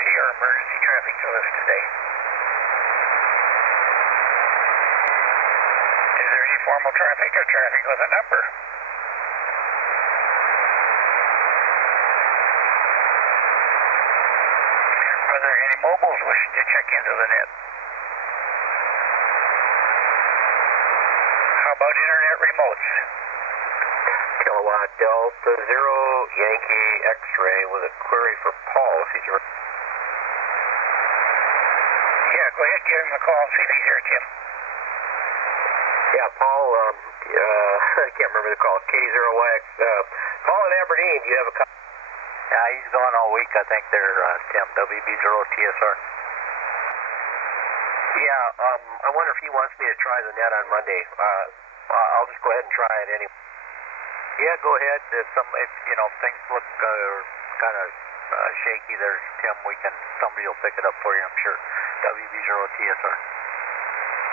priority or emergency traffic to us today? Is there any formal traffic or traffic with a number? Are there any mobiles wishing to check into the net? How about internet remotes? Kilowatt Delta 0 Yankee X-ray with a query for Paul if he's around. Yeah, go ahead, give him a call and see if he's here, Tim. Yeah, Paul, I can't remember the call. K0YX. Paul in Aberdeen, do you have a call? Yeah, he's gone all week, I think, there, Tim, WB0TSR. Yeah, I wonder if he wants me to try the net on Monday. I'll just go ahead and try it anyway. Yeah, go ahead. If things look kind of shaky, there's Tim. Somebody will pick it up for you, I'm sure. WB0TSR.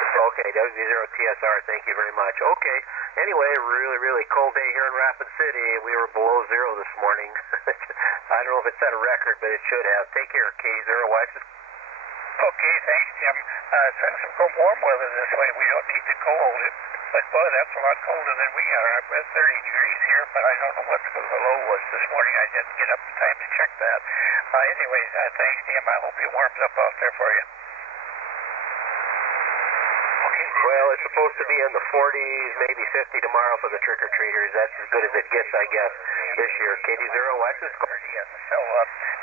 Okay, WB0TSR. Thank you very much. Okay. Anyway, really, really cold day here in Rapid City. We were below zero this morning. I don't know if it set a record, but it should have. Take care, K0YX. Okay, thanks, Tim. Send some warm weather this way. We don't need the cold. But, boy, that's a lot colder than we are. I'm at 30 degrees here, but I don't know what the low was this morning. I didn't get up in time to check that. Anyways, thanks, Tim. I hope it warms up out there for you. Okay. Well, it's supposed to be in the 40s, maybe 50 tomorrow for the trick-or-treaters. That's as good as it gets, I guess, this year. KD0X is cold. Yes, so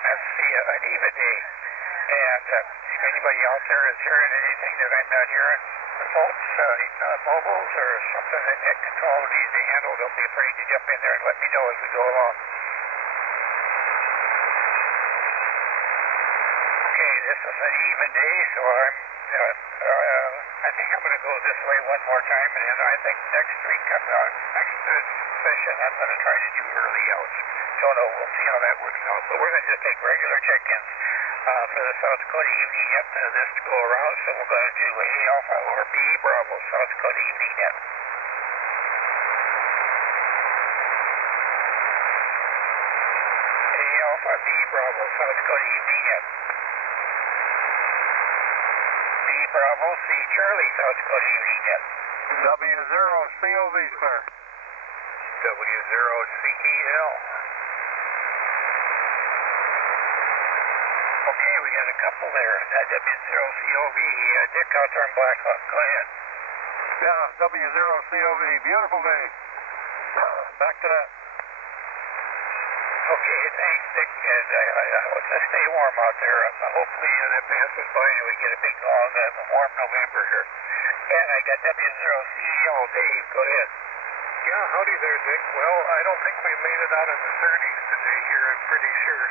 that's an even day. And if anybody out there is hearing anything that I'm not hearing, remotes, mobiles, or something that net control needs to handle, don't be afraid to jump in there and let me know as we go along. Okay, this is an even day, so I think I'm going to go this way one more time, and I think next week, next session, I'm going to try to do early outs. Don't know, we'll see how that works out. But we're going to just take regular check-ins for the South Dakota Evening Net this to go around, so we're going to do A Alpha or B Bravo, South Dakota Evening Net. A Alpha, B Bravo, South Dakota Evening Net. B Bravo, C Charlie, South Dakota Evening Net. W0COV, sir. W0CEL. Okay, we got a couple there. W0COV, Dick out there in Blackhawk. Go ahead. Yeah, W0COV, beautiful day. Back to that. Okay, thanks, Dick. And let's stay warm out there. Hopefully that passes by and we get a big long, warm November here. And I got W0CEL. Dave, go ahead. Yeah, howdy there, Dick. Well, I don't think we made it out of the 30s today here, I'm pretty sure.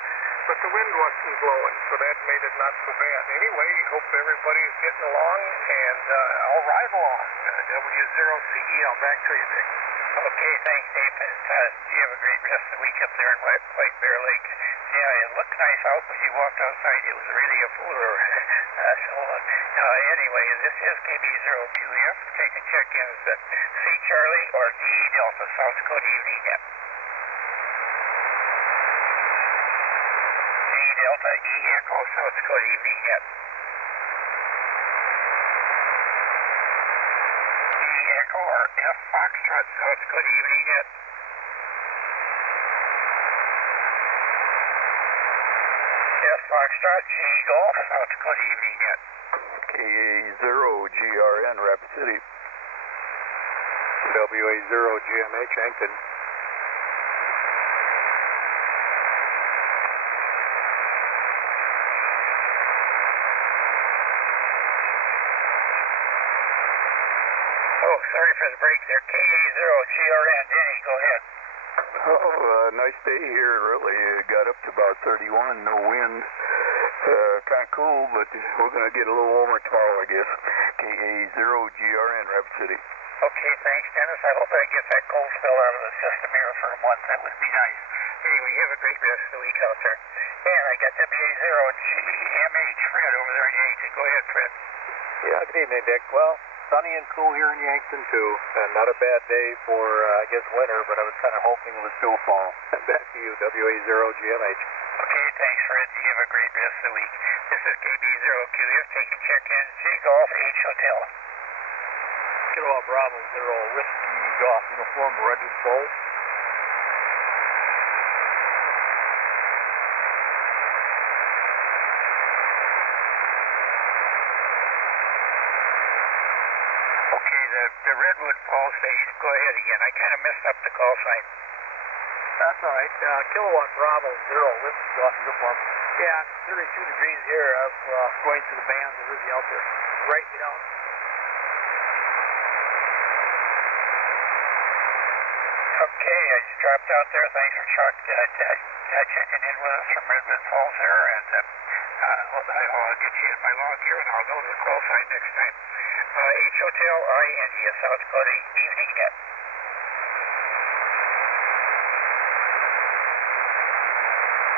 But the wind wasn't blowing, so that made it not so bad. Anyway, hope everybody's getting along, and I'll ride along. W0CEL, back to you, Dick. Okay, thanks, Dave. You have a great rest of the week up there in White Bear Lake. Yeah, it looked nice out when you walked outside. It was really a fooler. Anyway, this is KB02F, taking check-ins at C Charlie or D Delta, South Dakota Evening Net. D Delta, E Echo, South Dakota Evening Net. E Echo or F Foxtrot, South Dakota Evening Net. F Foxtrot, G Golf, South Dakota Evening Net. KA0GRN, Rapid City. WA0GMH, Yankton. Oh, sorry for the break there. KA0GRN, Denny, go ahead. Oh, nice day here, really. It got up to about 31, no wind. Kind of cool, but we're going to get a little warmer tomorrow, I guess. KA0GRN, Rapid City. Okay, thanks, Dennis. I hope I get that cold spell out of the system here for a month. That would be nice. Anyway, have a great rest of the week out there. And I got WA0GMH, Fred, over there in Yankton. Go ahead, Fred. Yeah, good evening, Dick. Well, sunny and cool here in Yankton, too. And not a bad day for, I guess, winter, but I was kind of hoping it was snowfall. Back to you, WA0GMH. Okay, thanks, Fred. You have a great rest. rest of the week. This is KB0QF taking check-in, J Golf H Hotel. Kilo Bravo 0 Whiskey Golf Uniform, Redwood Falls. Okay, the Redwood Falls station. Go ahead again. I kind of messed up the call sign. That's all right. Kilowatt Bravo 0 Whiskey Golf Uniform. Yeah, it's 32 degrees here. I was going through the bands of Lizzie out there. Write me down. Okay, I just dropped out there. Thanks for checking in with us from Redwood Falls there, and I'll get you in my log here, and I'll know the call sign next time. H Hotel I India, South Dakota Evening Net.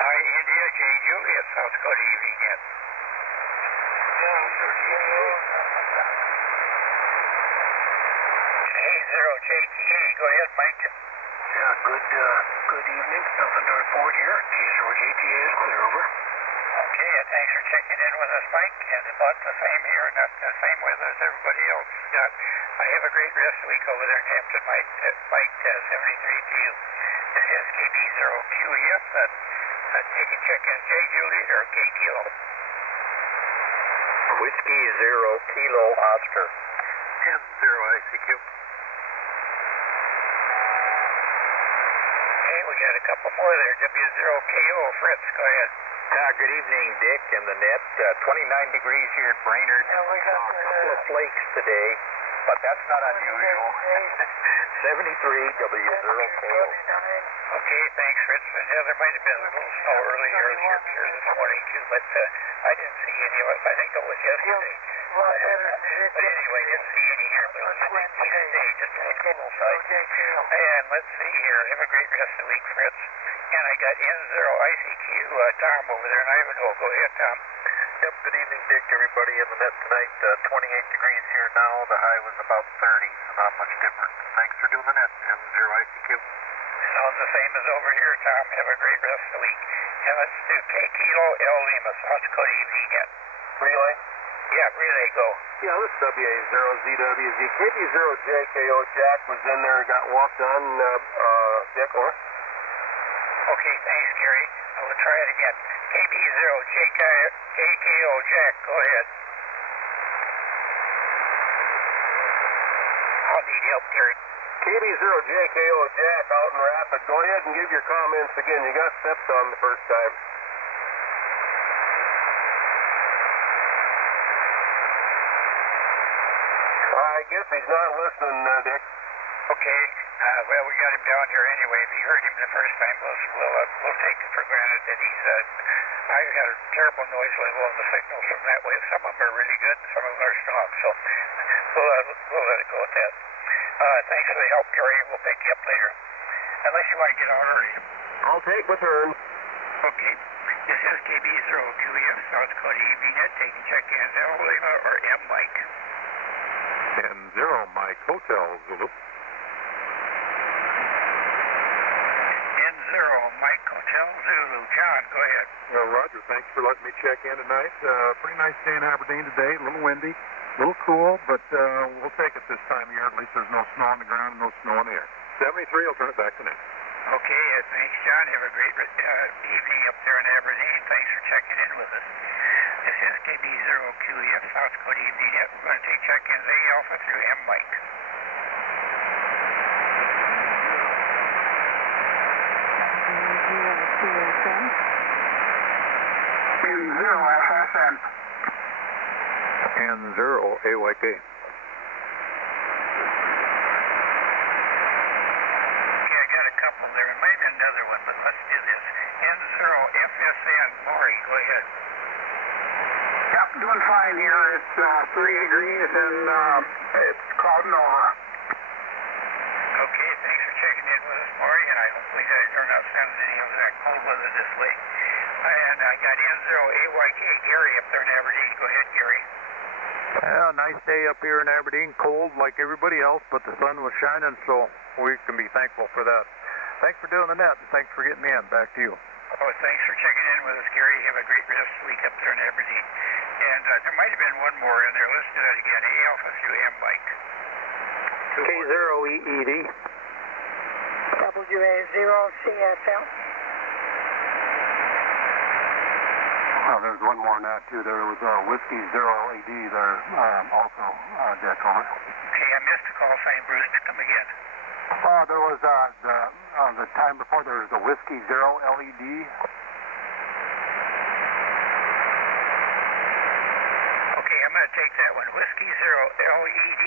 I India J Juliet, South Dakota Evening Net. J0JTA, go ahead, Mike. Yeah, good evening. Nothing to report here. G0JTA is clear, over. Okay, thanks for checking in with us, Mike. And about the same here, not the same weather as everybody else got. I have a great rest of the week over there in Hampton, Mike 73 to you. This is KB0QEF, taking check-in J Juliet or K Kilo. Whiskey 0 Kilo Oscar. M0 ICQ. Okay, we got a couple more there. W0KO, Fritz, go ahead. Good evening, Dick and the net. 29 degrees here at Brainerd. Yeah, we got A couple of flakes today, but that's not unusual. 73 W0KO. Okay, thanks, Fritz. And yeah, there might have been a little snow earlier here this morning, too, but I didn't see any of it. I think it was yesterday. But anyway, didn't see any here, but it was today, just a little cool side. And let's see here. Have a great rest of the week, Fritz. And I got N0 ICQ, Tom over there in Ivanhoe. Go ahead, Tom. Yep, good evening, Dick, everybody in the net tonight. 28 degrees here now. The high was about 30, so not much different. Thanks for doing the net, M0 ICQ. Sounds the same as over here, Tom. Have a great rest of the week. And let's do K Kilo L Lima, South Dakota Evening Net. Relay? Yeah, relay, go. Yeah, this WA0ZWZ. KB0JKO Jack was in there, got walked on, Dick, or? Okay, thanks, Gary. I will try it again. KB0JKO Jack, go ahead. I'll need help, Gary. KB0JKO Jack out in Rapid. Go ahead and give your comments again. You got stepped on the first time. I guess he's not listening, Dick. Okay. Well, we got him down here anyway. If you heard him the first time, we'll take it for granted that he's. I got a terrible noise level on the signals from that way. Some of them are really good, and some of them are strong. So we'll let it go at that. Thanks for the help, Gary. We'll pick you up later. Unless you want to get on early. I'll take my turn. Okay. This is KB0QF, South Dakota Evening Net, taking check-in L Lima or M Mike. N0 Mike Hotel Zulu. N0 Mike Hotel Zulu. John, go ahead. Well, Roger, thanks for letting me check in tonight. Pretty nice day in Aberdeen today. A little windy, a little cool, but we'll take it this time of year. At least there's no snow on the ground and no snow in the air. 73, I'll turn it back to Nick. Okay, thanks, John. Have a great evening up there in Aberdeen. Thanks for checking in with us. This is KB0QF, South Dakota Evening Net. We're going to take check-ins A Alpha through M Mike. N0 FSN. N0 AYK. There might be another one, but let's do this. N0 FSN, Maury, go ahead. Yep, doing fine here. It's 3 degrees and it's clouding over. Okay, thanks for checking in with us, Maury, and I hopefully you're not sending any of that cold weather this way. And I got N0 AYK, Gary up there in Aberdeen. Go ahead, Gary. Yeah, nice day up here in Aberdeen. Cold like everybody else, but the sun was shining, so we can be thankful for that. Thanks for doing the net, and thanks for getting me in. Back to you. Oh, thanks for checking in with us, Gary. Have a great rest of the week up there in Aberdeen. And there might have been one more in there. Let's do that again. Alpha through M Mike. K0EED. WA0CSL. Well, there's one more than that, too. There was Whiskey 0 LED there also, Dick, over. Okay, I missed the call sign, Bruce. Come again. There was the time before there was the Whiskey 0 LED. Okay, I'm going to take that one. Whiskey 0 LED.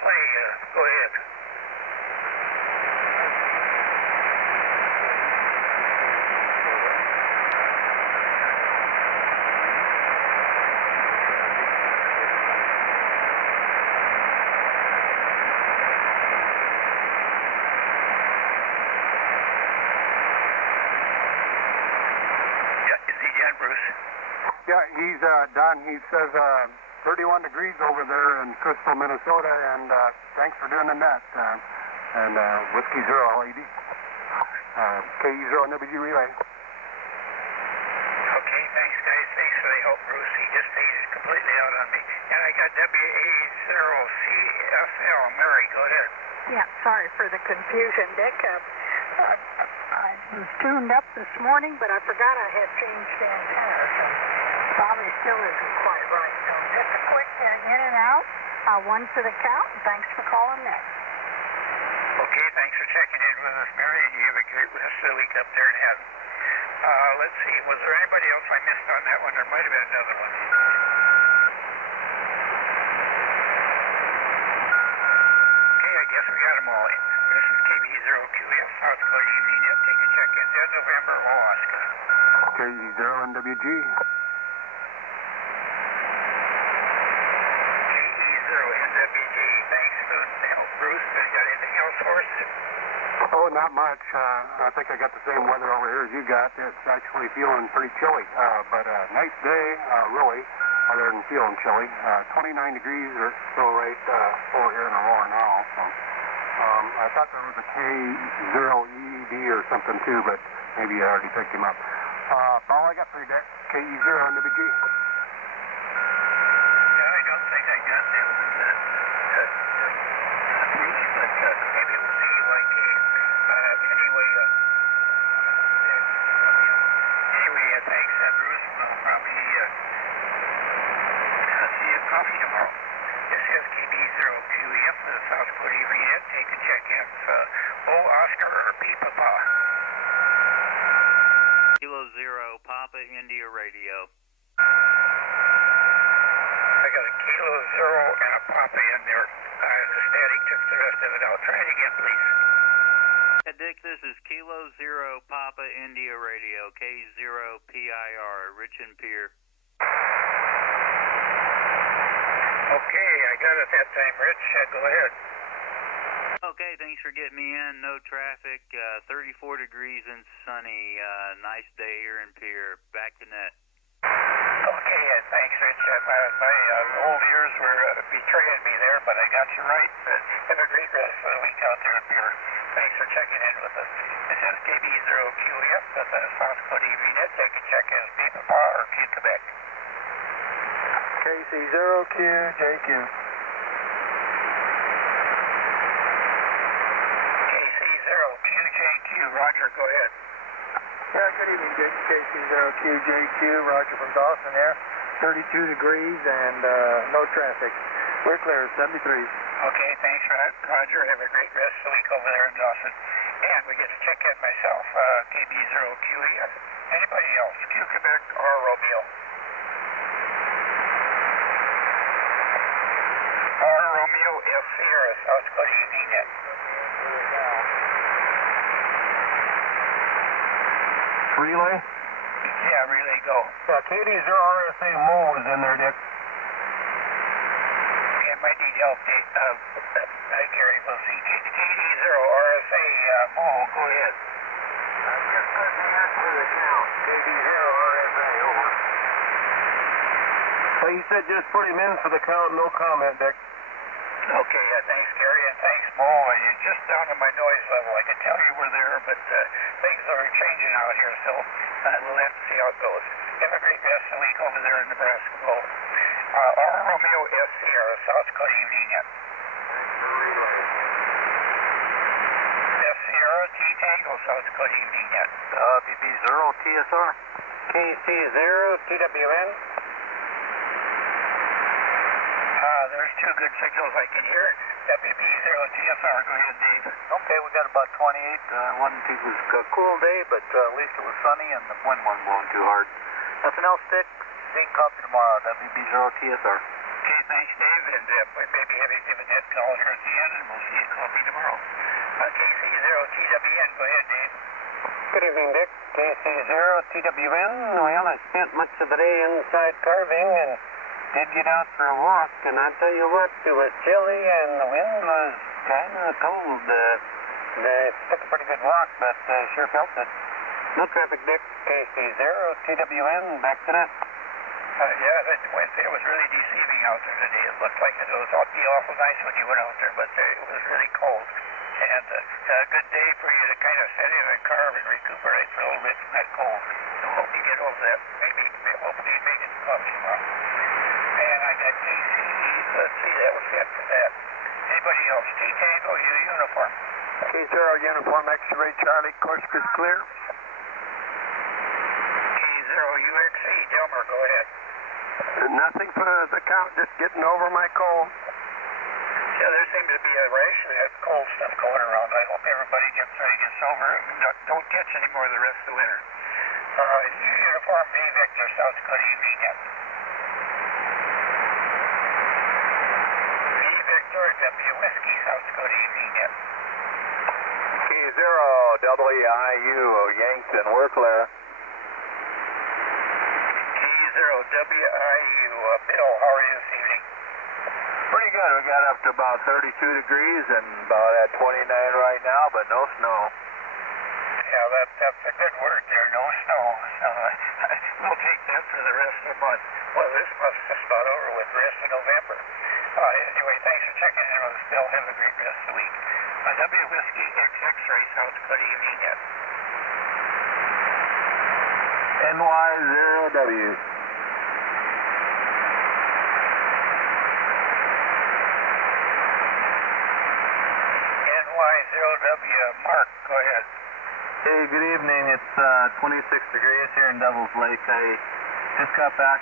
Clay, go ahead. Yeah, he's done. He says 31 degrees over there in Crystal, Minnesota, and thanks for doing the net. And Whiskey 0 LED. KE0NWG relay. Okay, thanks, guys. Thanks for the help, Bruce. He just faded completely out on me. And I got WA0CFL. Mary, go ahead. Yeah, sorry for the confusion, Dick. I was tuned up this morning, but I forgot I had changed antennas, and probably still isn't quite right. So just a quick in and out, one for the count, and thanks for calling next. Okay, thanks for checking in with us, Mary, and you have a great rest of the week up there in heaven. Let's see, was there anybody else I missed on that one? There might have been another one. Okay, I guess we got them all in. This is KB0QF, South Dakota Evening Net, taking check-in 10 November, Alaska. KE0NWG. KE0NWG, thanks for the help, Bruce. Got anything else for us? Oh, not much. I think I got the same weather over here as you got. It's actually feeling pretty chilly, but nice day, really, other than feeling chilly. 29 degrees or so right over here in Aurora now. So I thought there was a K0ED or something too, but maybe I already picked him up. All I got for you, Dick. KE0NWG. Yeah, I don't think I got that one, Bruce, but maybe it was AYK. Anyway, thanks, Bruce. We'll probably see you at coffee tomorrow. This is KB0QF for the South Dakota Evening Net, taking check-ins. O Oscar or P Papa? Kilo Zero, Papa India Radio. I got a Kilo Zero and a Papa in there. The static took the rest of it out. Try it again, please. Hey, Dick, this is Kilo Zero, Papa India Radio, K0PIR, Rich and Pier. Okay, I got it that time, Rich. Go ahead. Okay, thanks for getting me in. No traffic, 34 degrees and sunny. Nice day here in Pier. Back to net. Okay, thanks, Rich. My old ears were betraying me there, but I got you right. Have a great rest of the week out there in Pier. Thanks for checking in with us. This is KB0QF with the South Dakota Evening Net. Taking check-ins, P Papa or Q Quebec. KC0QJQ. KC0QJQ, Roger, go ahead. Yeah, good evening, Dick. KC0QJQ, Roger from Dawson here. 32 degrees and no traffic. We're clear, 73. Okay, thanks, Roger. Have a great rest of the week over there in Dawson. And we get to check in myself, KB0QE. Anybody else? Q Quebec or Romeo? Or Romeo F Sierra, South Dakota Evening Net. Relay? Yeah, relay, go. KD0RSA Mo is in there, Dick. Yeah, might need help, Gary. We'll see. KD0RSA Mo, go ahead. I'm just putting in for the count. KD0RSA, over. Well, he said just put him in for the count, no comment, Dick. Okay, thanks, Gary, and thanks, Mo. You're just down to my noise level. I can tell you were there, but things are changing out here, so we'll have to see how it goes. Have a great rest of the week over there in Nebraska. R. Romeo S. Sierra, South Dakota Evening Net. S. Sierra, T. Tango, South Dakota Evening Net. BB0 TSR. KC0 TWN. There's two good signals I can hear. WB0 TSR, go ahead, Dave. Okay, we got about 28. It was a cool day, but at least it was sunny and the wind wasn't blowing too hard. Nothing else, Dick. Date copy tomorrow. WB0 TSR. Okay, thanks, Dave, and maybe have you give a net call here at the end, and we'll see you copy tomorrow. KC0 TWN, go ahead, Dave. Good evening, Dick. KC0 TWN. Well, I spent much of the day inside carving and did get out for a walk, and I tell you what, it was chilly and the wind was kind of cold. I took a pretty good walk, but sure felt it. No traffic, Dick. KC0 TWN, back to that. Wednesday it was really deceiving out there today. It looked like it was be awful nice when you went out there, but it was really cold. And a good day for you to kind of sit in and carve and recuperate for a little bit from that cold. So hope you get over that. Hopefully you make it to coffee tomorrow. And I got KC. Let's see, that was it for that. Anybody else? T Tango, you uniform. K0 uniform, X-ray Charlie, course is clear. K0 UXC, Delmer, go ahead. Nothing for the count, just getting over my cold. Yeah, there seems to be a rash of that cold stuff going around. I hope everybody gets ready to get sober and don't catch any more the rest of the winter. Uniform V Victor, South Dakota Evening Net. V Victor, W Whiskey, South Dakota Evening Net. K0 WIU, Yankton, Workler. K0 WIU, Bill, how are you this evening? Pretty good. We got up to about 32 degrees and about at 29 right now, but no snow. Yeah, that's a good word there, no snow. So we'll take that for the rest of the month. Well, this month's just about over with, the rest of November. Anyway, thanks for checking in with us, Bill. Have a great rest of the week. W Whiskey X-Ray, South Dakota Evening Net. NY0W. NY0W, Mark, go ahead. Hey, good evening. It's 26 degrees here in Devil's Lake. I just got back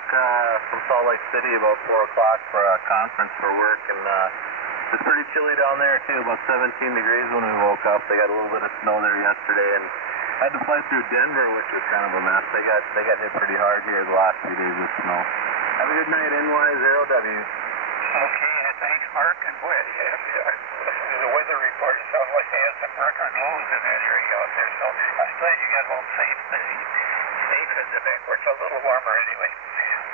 from Salt Lake City about 4 o'clock for a conference for work, and it's pretty chilly down there, too, about 17 degrees when we woke up. They got a little bit of snow there yesterday, and I had to fly through Denver, which was kind of a mess. They got hit pretty hard here the last few days with snow. Have a good night, NY0W. Okay, thanks, Mark. And boy, listen to the weather report. It sounds like they had some record lows in that area out there. So I'm glad you got home safe in the back where it's a little warmer anyway.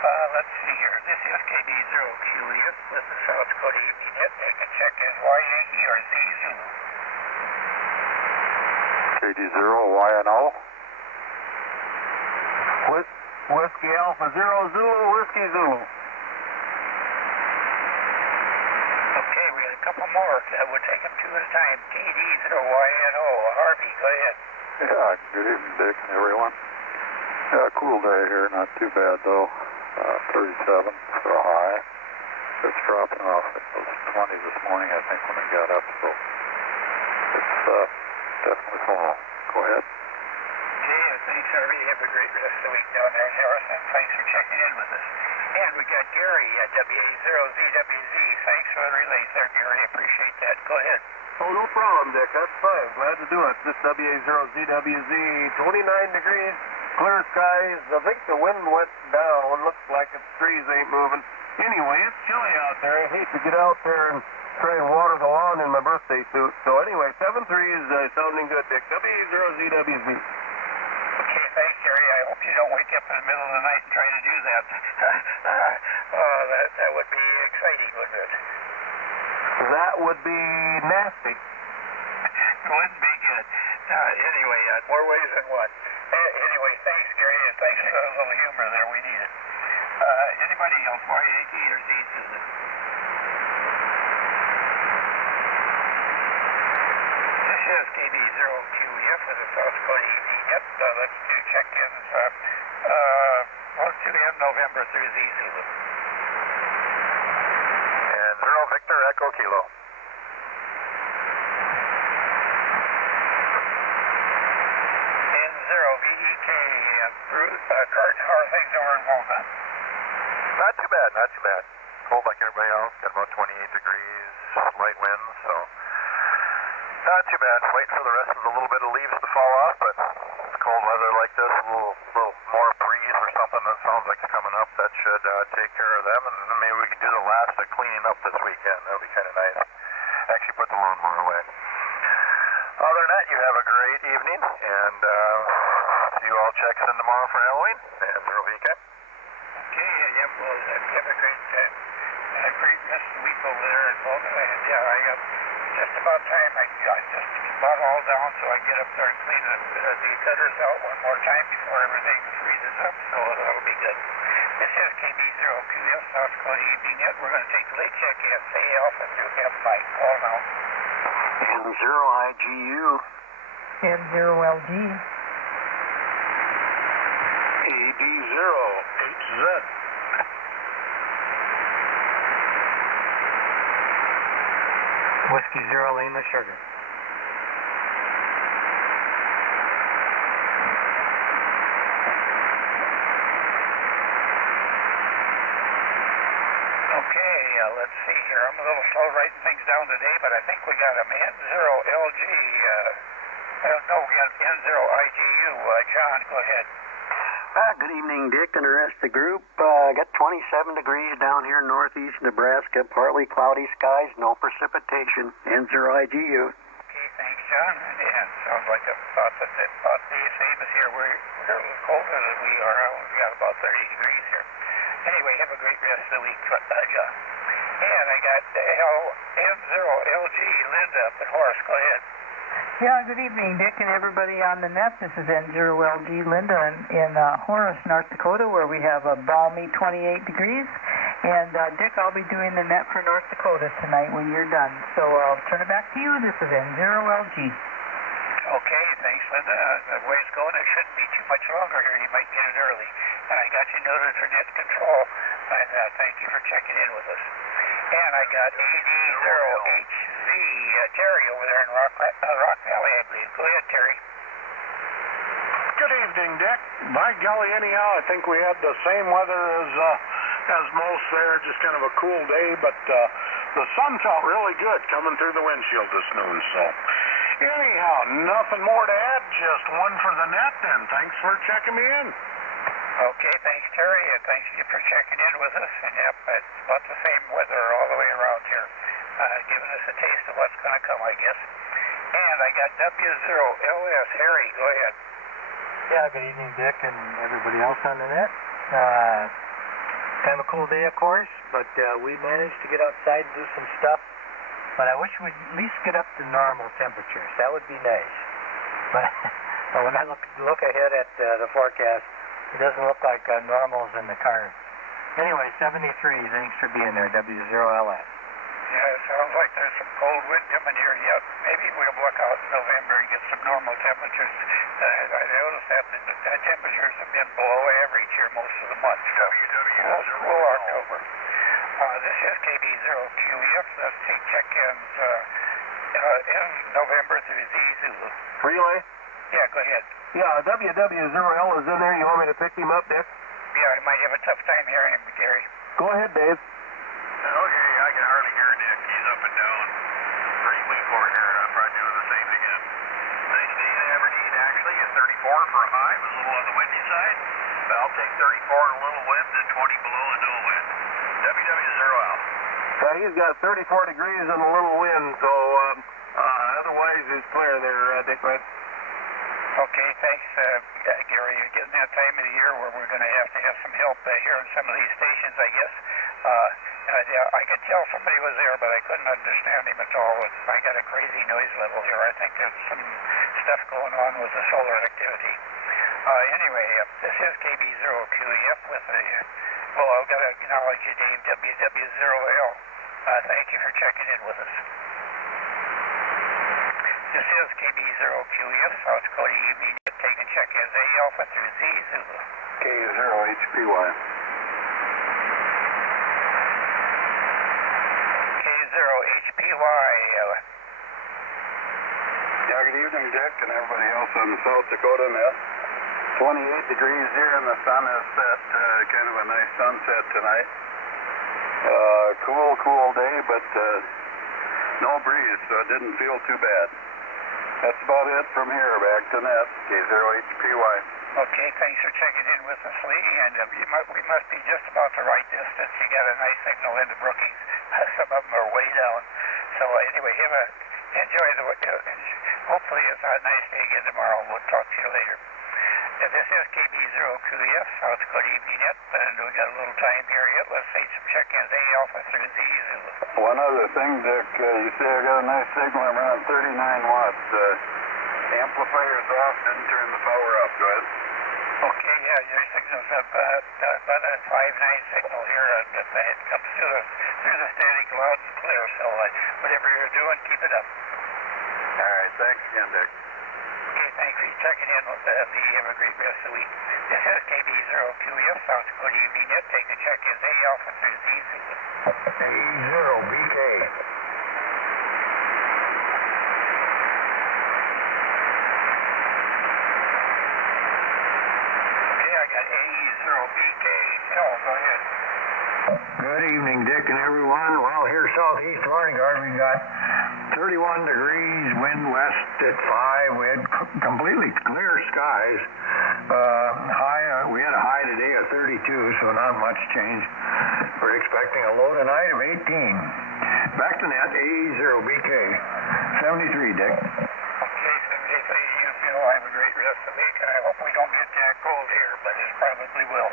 Let's see here. This is KB0QEF with the South Dakota Evening Net. They can check in Y Yankee or Z Zulu. KD0, YNO. Whiskey Alpha 0 Zulu, Whiskey Zulu. Okay, we got a couple more. We'll take them two at a time. KD0YNO. Harvey, go ahead. Yeah, good evening, Dick and everyone. Yeah, cool day here, not too bad though. 37 for a high. It's dropping off. It was 20 this morning, I think, when it got up, so it's definitely fall. Go ahead. Okay, thanks, Harvey. Have a great rest of the week down there in Harrison. Thanks for checking in with us. And we got Gary at WA0ZWZ. Thanks for the relays there, Gary. Appreciate that. Go ahead. Oh, no problem, Dick. That's fine. Glad to do it. This WA0ZWZ, 29 degrees, clear skies. I think the wind went down. Looks like the trees ain't moving. Anyway, it's chilly out there. I hate to get out there and try and water the lawn in my birthday suit. So anyway, 7-3 is sounding good, Dick. WA0ZWZ. Okay, thanks, Gary. I hope you don't wake up in the middle of the night and try to do that. That would be exciting, wouldn't it? That would be nasty. It wouldn't be good. Anyway, more ways than one. Anyway, thanks, Gary, and thanks for a little humor there. We need it. Anybody else? Y Yankee or Z Zulu? This is KB0QEF with the South Dakota Evening Net. Let's do check-ins. 2M November through Z Zulu. And 0 Victor Echo Kilo. N0 VEK and Bruce, Kurt, how are things over in Walnut? Not too bad, not too bad. Cold like everybody else, got about 28 degrees, light winds, so not too bad. Wait for the rest of the little bit of leaves to fall off, but cold weather like this, a little more breeze or something that sounds like it's coming up, that should take care of them, and then maybe we can do the last of cleaning up this weekend. That would be kind of nice. Actually put the lawnmower away. Other than that, you have a great evening, and see you all checks in tomorrow for Halloween, and 0 VK. Okay, yep, well, have a great rest of the week over there at Boulder. And yeah, I got just about time. I just bought all down so I can get up there and clean the gutters out one more time before everything freezes up, so that'll be good. This is KB0QF, South Dakota Evening Net. We're going to take the late check in. Say Alpha through M Mike. Call now. N0IGU. N0LG. AD0HZ. Whiskey 0 Lima Sugar. Okay, let's see here. I'm a little slow writing things down today, but I think we got a N0LG. No, we got N0IGU. John, go ahead. Good evening, Dick, and the rest of the group. Got 27 degrees down here in northeast Nebraska. Partly cloudy skies, no precipitation. N0IGU. Okay, thanks, John. And sounds like about the same as here. We're a little colder than we are. We got about 30 degrees here. Anyway, have a great rest of the week, John. And I got N0LG, Linda up at Horace. Go ahead. Yeah, good evening, Dick, and everybody on the net. This is N0LG Linda in Horace, North Dakota, where we have a balmy 28 degrees. And, Dick, I'll be doing the net for North Dakota tonight when you're done. So I'll turn it back to you. This is N0LG. Okay, thanks, Linda. The way it's going, it shouldn't be too much longer here. You might get it early. And I got you noted for net control. And thank you for checking in with us. And I got AD0HZ, Terry over there in Rock Valley, I believe. Go ahead, Terry. Good evening, Dick. By golly, anyhow, I think we had the same weather as most there, just kind of a cool day, but the sun felt really good coming through the windshield this noon, so anyhow, nothing more to add, just one for the net, and thanks for checking me in. Okay, thanks, Terry, and thanks you for checking in with us. And yep, it's about the same weather all the way around here, giving us a taste of what's going to come, I guess. And I got W0LS. Harry, go ahead. Yeah, good evening, Dick, and everybody else on the net. Kind of a cool day, of course, but we managed to get outside and do some stuff. But I wish we'd at least get up to normal temperatures. That would be nice. But when I look ahead at the forecast, it doesn't look like normal's in the cards. Anyway, 73, thanks for being there, W0LS. Yeah, it sounds like there's some cold wind coming here yet. Maybe we'll look out in November and get some normal temperatures. I noticed that the temperatures have been below average here most of the month. Cool October. This is KB0QF. Let's take check-ins in November through Z Zulu. Relay? Yeah, go ahead. Yeah, WW0L is in there. You want me to pick him up, Dick? Yeah, I might have a tough time hearing him, Gary. Go ahead, Dave. Okay, I can hardly hear Dick. He's up and down. Pretty weak over here. I'm probably doing the same again. Nice day in Aberdeen, actually, at 34 for a high. It was a little on the windy side. But I'll take 34 and a little wind and 20 below and no wind. WW0L. He's got 34 degrees and a little wind, so otherwise it's clear there, Dick. Right? Okay, thanks, Gary. You're getting that time of the year where we're going to have some help here in some of these stations, I guess. I could tell somebody was there, but I couldn't understand him at all. I got a crazy noise level here. I think there's some stuff going on with the solar activity. Anyway, this is KB0QF with a... Well, I've got to acknowledge you, Dave, WW0L. Thank you for checking in with us. This is KB0QF, South Dakota Evening, taking check-ins A Alpha through Z Zulu. K0HPY. K0HPY. Yeah, good evening, Dick, and everybody else on the South Dakota net. 28 degrees here, and the sun has set. Kind of a nice sunset tonight. Cool day, but no breeze, so it didn't feel too bad. That's about it from here. Back to net. K0HPY. Okay, thanks for checking in with us, Lee. And we must be just about the right distance. You got a nice signal into Brookings. Some of them are way down. So anyway, enjoy hopefully it's a nice day again tomorrow. We'll talk to you later. This is KB0QF, South Dakota Evening Net, and we got a little time here yet. Let's see some check-ins, A Alpha through Z. One other thing, Dick, you say I got a nice signal around 39 watts. Amplifier's off, didn't turn the power up, go ahead. Okay, yeah, your signal's up, about a 5.9 signal here, but it comes through the static loud and clear, so whatever you're doing, keep it up. All right, thanks again, Dick. Okay, thanks for checking in with me. Have a great rest of the week. This is KB0QF, South Dakota Evening Net, taking check-ins, A Alpha through Z. A0BK. A0BK. Phil, go ahead. Good evening, Dick and everyone. Well, here southeast Vanguard, we got 31 degrees, wind west at 5. We had completely clear skies. We had a high today of 32, so not much change. We're expecting a low tonight of 18. Back to net, A0BK. 73, Dick. Okay, 73, you feel I have a great rest of the week, and I hope we don't get that cold here, but it probably will.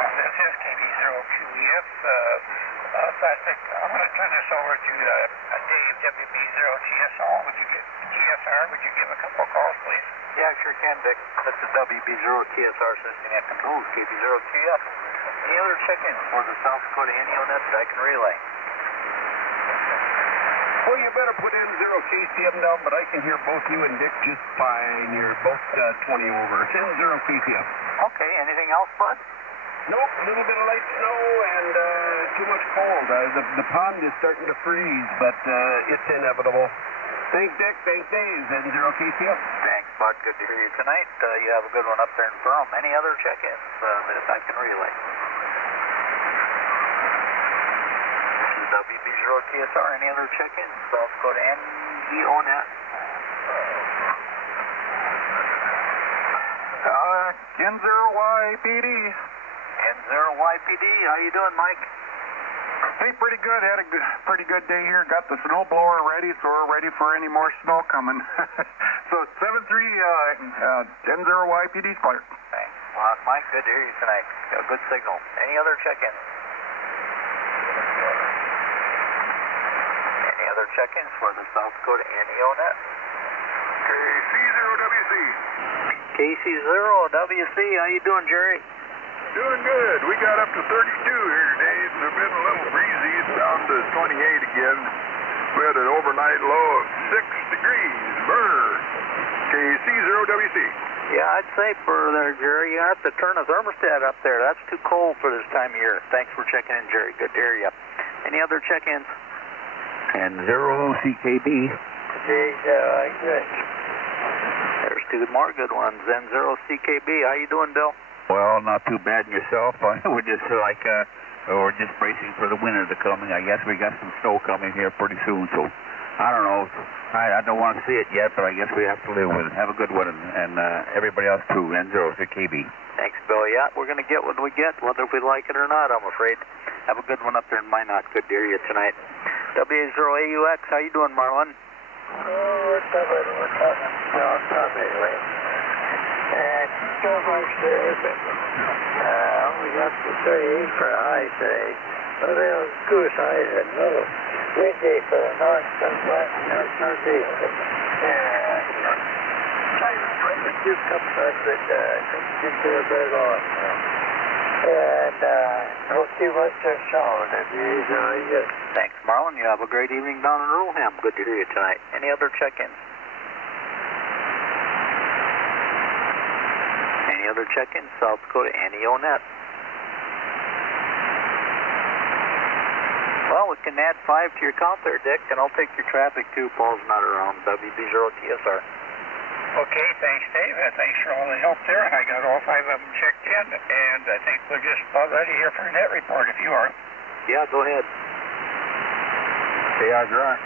This is KB0QF. I'm going to turn this over to Dave, WB0TSR. Would you give a couple of calls, please? Yeah, sure can, Dick. That's the WB0TSR system at controls, KB0TF. Any other check-ins for the South Dakota NEOnet that I can relay? Well, you better put in 0KCM down, but I can hear both you and Dick just fine. You're both 20 over. Send 0KCM. Okay, anything else, bud? Nope, a little bit of light snow and too much cold. The pond is starting to freeze, but it's inevitable. Thanks, Dick. Thanks, Dave. And 0KCM. Thanks, bud. Good to hear you tonight. You have a good one up there in Ferrum. Any other check-ins that I can relay? This is WB0TSR. Any other check-ins? South Dakota NEOnet. N0YPD. N0YPD. How you doing, Mike? Hey, pretty good. Had a pretty good day here. Got the snow blower ready, so we're ready for any more snow coming. So 73 N0YPD's clear. Thanks a lot, Mike. Good to hear you tonight. Got a good signal. Any other check-ins? Any other check-ins for the South Dakota NEOnet? KC0WC. KC0WC. How you doing, Jerry? Doing good. We got up to 32 here today, and it's been a little breezy. It's down to 28 again. We had an overnight low of 6 degrees. Brr. KC0WC. Yeah, I'd say for there, Jerry, you have to turn the thermostat up there. That's too cold for this time of year. Thanks for checking in, Jerry. Good to hear you. Any other check-ins? And 0CKB. Good. There's two more good ones. N0CKB. How you doing, Bill? Well, not too bad in yourself. We're just we're just bracing for the winter to come. I guess we got some snow coming here pretty soon, so I don't know. I don't want to see it yet, but I guess we have to live with it. Have a good one, and everybody else too. N0CKB. Thanks, Bill. Yeah, we're going to get what we get, whether we like it or not, I'm afraid. Have a good one up there in Minot. Good to hear you tonight. WA0AUX, how you doing, Marlon? We're covered. We're talking down top anyway. And so much there, but we got to say for high today. Well, there was goose high and another windy for the north, northeast. A few cups of it get to a bit on. And don't see much of snow. Thanks, Marlon. You have a great evening down in Earlham. Good to hear you tonight. Any other check-ins? Any other Dakota check-in, South Dakota, NEONet. Well, we can add 5 to your count there, Dick, and I'll take your traffic too. Paul's not around. WB0TSR. Okay, thanks, Dave. Thanks for all the help there. I got all 5 of them checked in, and I think we're just about ready here for a net report if you are. Yeah, go ahead. KI's right.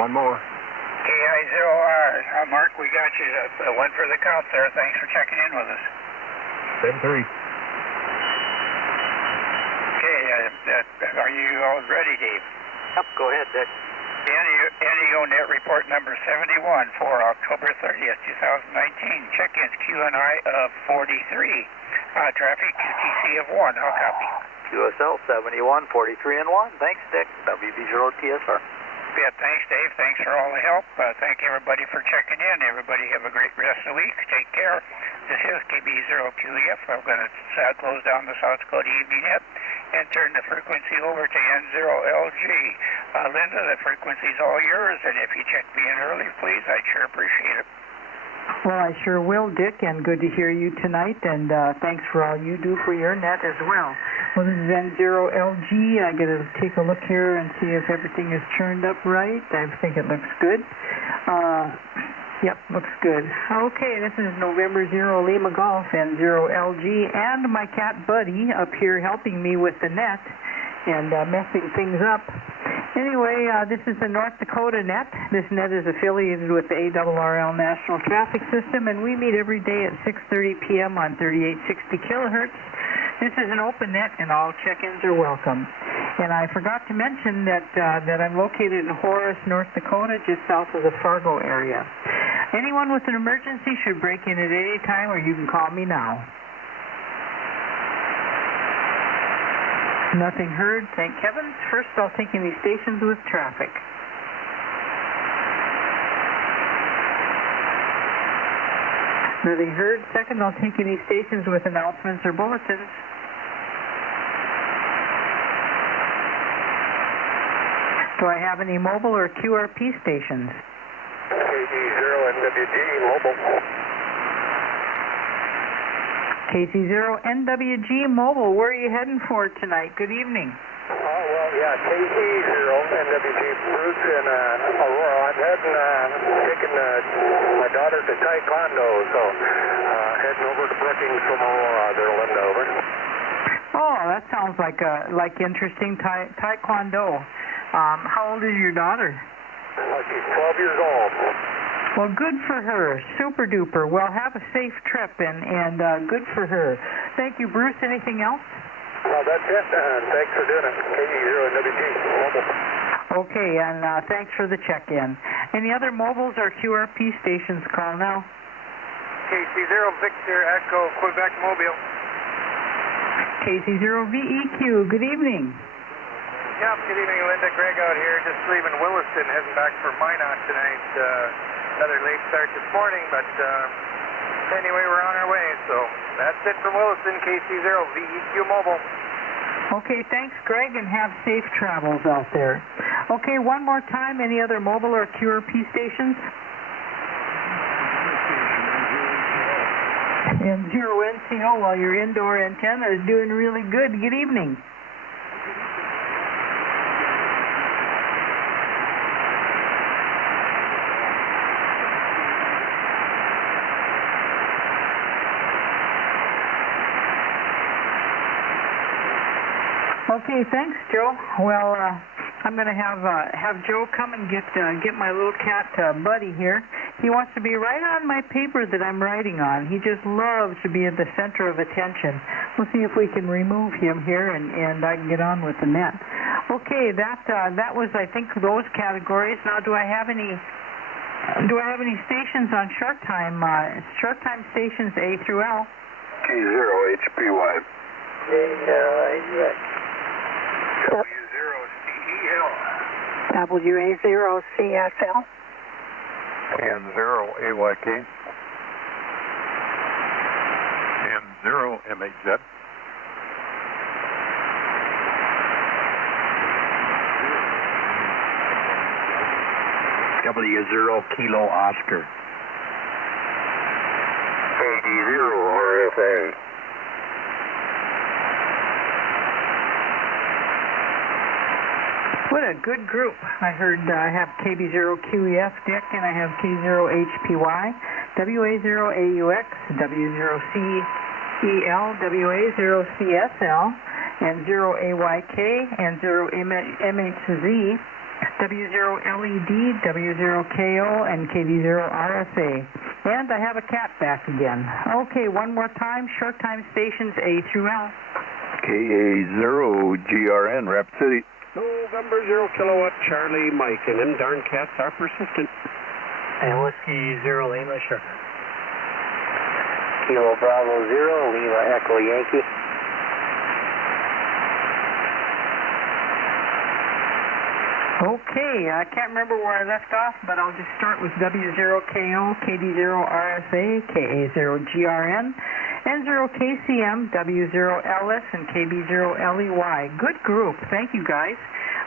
One more. KI0R. Mark, we got you. One for the count there. Thanks for checking in with us. 7-3. Okay, are you all ready, Dave? Yep, go ahead, Dick. NEO net report number 71 for October 30th, 2019. Check-ins QNI of 43. Traffic QTC of 1. How copy? QSL 71, 43 and 1. Thanks, Dick. WB0TSR. Yeah, thanks, Dave. Thanks for all the help. Thank everybody for checking in. Everybody have a great rest of the week. Take care. This is KB0QEF. I'm going to close down the South Dakota Evening Net and turn the frequency over to N0LG. Linda, the frequency's all yours, and if you check me in early, please, I'd sure appreciate it. Well, I sure will, Dick, and good to hear you tonight, and thanks for all you do for your net as well. Well, this is N0LG. I got to take a look here and see if everything is churned up right. I think it looks good. Yep, looks good. Okay, this is November 0 Lima Golf N0LG, and my cat Buddy up here helping me with the net and messing things up. Anyway, this is the North Dakota net. This net is affiliated with the ARRL National Traffic System, and we meet every day at 6:30 p.m. on 3860 kilohertz. This is an open net, and all check-ins are welcome. And I forgot to mention that I'm located in Horace, North Dakota, just south of the Fargo area. Anyone with an emergency should break in at any time, or you can call me now. Nothing heard, thank heavens. First, I'll take any stations with traffic. Nothing heard. Second, I'll take any stations with announcements or bulletins. Do I have any mobile or QRP stations? KC0NWG mobile. KC0NWG mobile. Where are you heading for tonight? Good evening. Well, yeah, KC0NWG Bruce in Aurora. I'm heading, taking my daughter to Taekwondo, so heading over to Brookings from Aurora. There, Linda, over. Oh, that sounds like interesting Taekwondo. How old is your daughter? She's 12 years old. Well, good for her. Super duper. Well, have a safe trip and good for her. Thank you, Bruce. Anything else? Well, that's it. Thanks for doing it. KC0NWG mobile. Okay, and thanks for the check-in. Any other mobiles or QRP stations? Call now. KC0 Victor Echo Quebec Mobile. KC0VEQ. Good evening. Yep, good evening, Linda. Greg out here, just leaving Williston, heading back for Minot tonight. Another late start this morning, but anyway, we're on our way. So that's it from Williston, KC0VEQ Mobile. Okay, thanks, Greg, and have safe travels out there. Okay, one more time, any other mobile or QRP stations? And 0NCO, while your indoor antenna is doing really good. Good evening. Okay, thanks, Joe. Well, I'm going to have Joe come and get my little cat Buddy here. He wants to be right on my paper that I'm writing on. He just loves to be at the center of attention. We'll see if we can remove him here and I can get on with the net. Okay, that was, I think, those categories. Now, do I have any stations on short time stations A through L? K0HPY. W0CEL. WA0CSL. N0AYK. N0MHZ. W0 Kilo Oscar. a good group. I heard I have KB0QEF, Dick, and I have K0HPY, WA0AUX, W0CEL, WA0CSL, and 0AYK, and 0MHZ, W0LED, W0KO, and KD0RSA. And I have a cat back again. Okay, one more time. Short time stations A through L. KA0GRN, Rapid City. November 0 kilowatt Charlie Mike, and them darn cats are persistent. And Whiskey 0 Lima Sugar. Kilo Bravo 0, Lima Echo Yankee. Okay, I can't remember where I left off, but I'll just start with W0KO, KD0RSA, KA0GRN, N0KCM, W0LS, and KB0LEY. Good group. Thank you, guys.